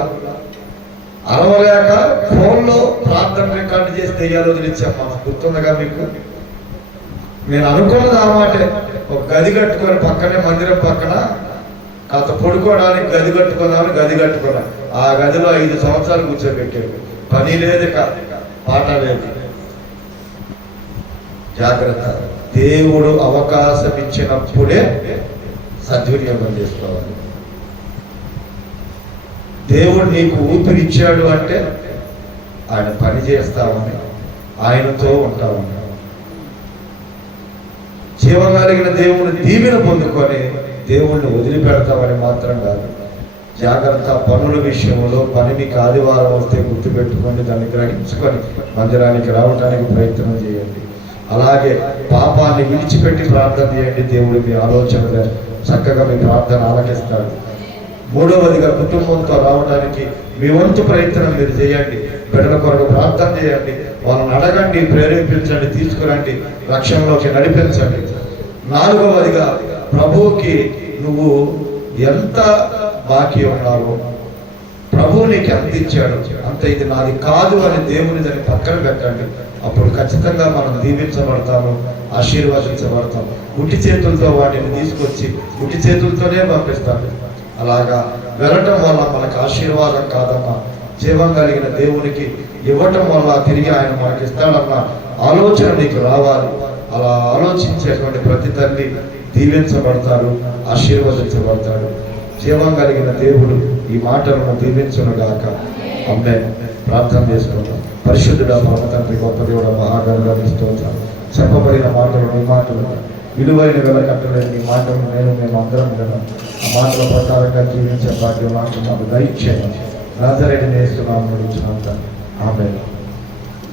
అరవలేక ఫోన్లో ప్రార్థన రికార్డు చేసి దెయ్యాలు వదిలిచ్చామ్మా. గుర్తుండగా మీకు? నేను అనుకున్నది ఆ మాటే. ఒక గది కట్టుకొని పక్కనే మందిరం పక్కన కాస్త పడుకోవడానికి గది కట్టుకున్నాను. గది కట్టుకున్నా. ఆ గదిలో 5 సంవత్సరాలు కూర్చోబెట్టాడు. పని లేదు, పాట లేదు. జాగ్రత్త. దేవుడు అవకాశం ఇచ్చినప్పుడే సద్వినియోగం చేసుకోవాలి. దేవుడు నీకు ఊపిరిచ్చాడు అంటే ఆయన పని చేస్తామని, ఆయనతో ఉంటామని. జీవం కలిగిన దేవుని దీవెన పొందుకొని దేవుణ్ణి వదిలిపెడతామని మాత్రం కాదు. జాగ్రత్త. పనుల విషయంలో పని మీకు ఆదివారం వస్తే గుర్తుపెట్టుకొని దాన్ని గ్రహించుకొని మందిరానికి రావడానికి ప్రయత్నం చేయండి. అలాగే పాపాన్ని విడిచిపెట్టి ప్రార్థన చేయండి. దేవుడు మీ ఆలోచనగా చక్కగా మీ ప్రార్థన ఆలకిస్తాడు. మూడవదిగా కుటుంబంతో రావడానికి మీ వంతు ప్రయత్నం మీరు చేయండి. బిడ్డల కొరకు ప్రార్థన చేయండి. వాళ్ళని అడగండి, ప్రేరేపించండి, తీసుకురండి, రక్షణలోకి నడిపించండి. నాలుగవదిగా ప్రభువుకి నువ్వు ఎంత బాకీ ఉన్నావో, ప్రభువు నీకు ఎంత ఇచ్చాడు అంత, ఇది నాది కాదు అని దేవుని దాన్ని పక్కన పెట్టండి. అప్పుడు ఖచ్చితంగా మనం దీవించబడతాము, ఆశీర్వదించబడతాం. ఉట్టి చేతులతో వాటిని తీసుకొచ్చి ఉట్టి చేతులతోనే పంపిస్తాడు. అలాగా వెళ్ళటం వల్ల మనకు ఆశీర్వాదం కాదమ్మా. జీవం కలిగిన దేవునికి ఇవ్వటం వల్ల తిరిగి ఆయన మనకి ఇస్తాడన్న ఆలోచన నీకు రావాలి. అలా ఆలోచించేటువంటి ప్రతి తల్లి దీవించబడతాడు, ఆశీర్వదించబడతాడు. జీవం కలిగిన దేవుడు ఈ మాటలను దీవించునుగాక. ఆమేన్. ప్రార్థన చేసుకుంటాం. పరిశుద్ధుడా, పరమ తండ్రి, గొప్ప దేవుడా, మహాగణుడా, స్తోత్రాలు. చెప్పబడిన మాటలు నీ మాటలు, విలువైన వెల కట్టలేని నీ మాటలు మేము అందరం కదా ఆ మాటల ప్రకారంగా జీవించే భాగ్యం మాకు దయచేయండి. నజరేయుడైన యేసు నామములో అడుగుచున్నాము. ఆమేన్.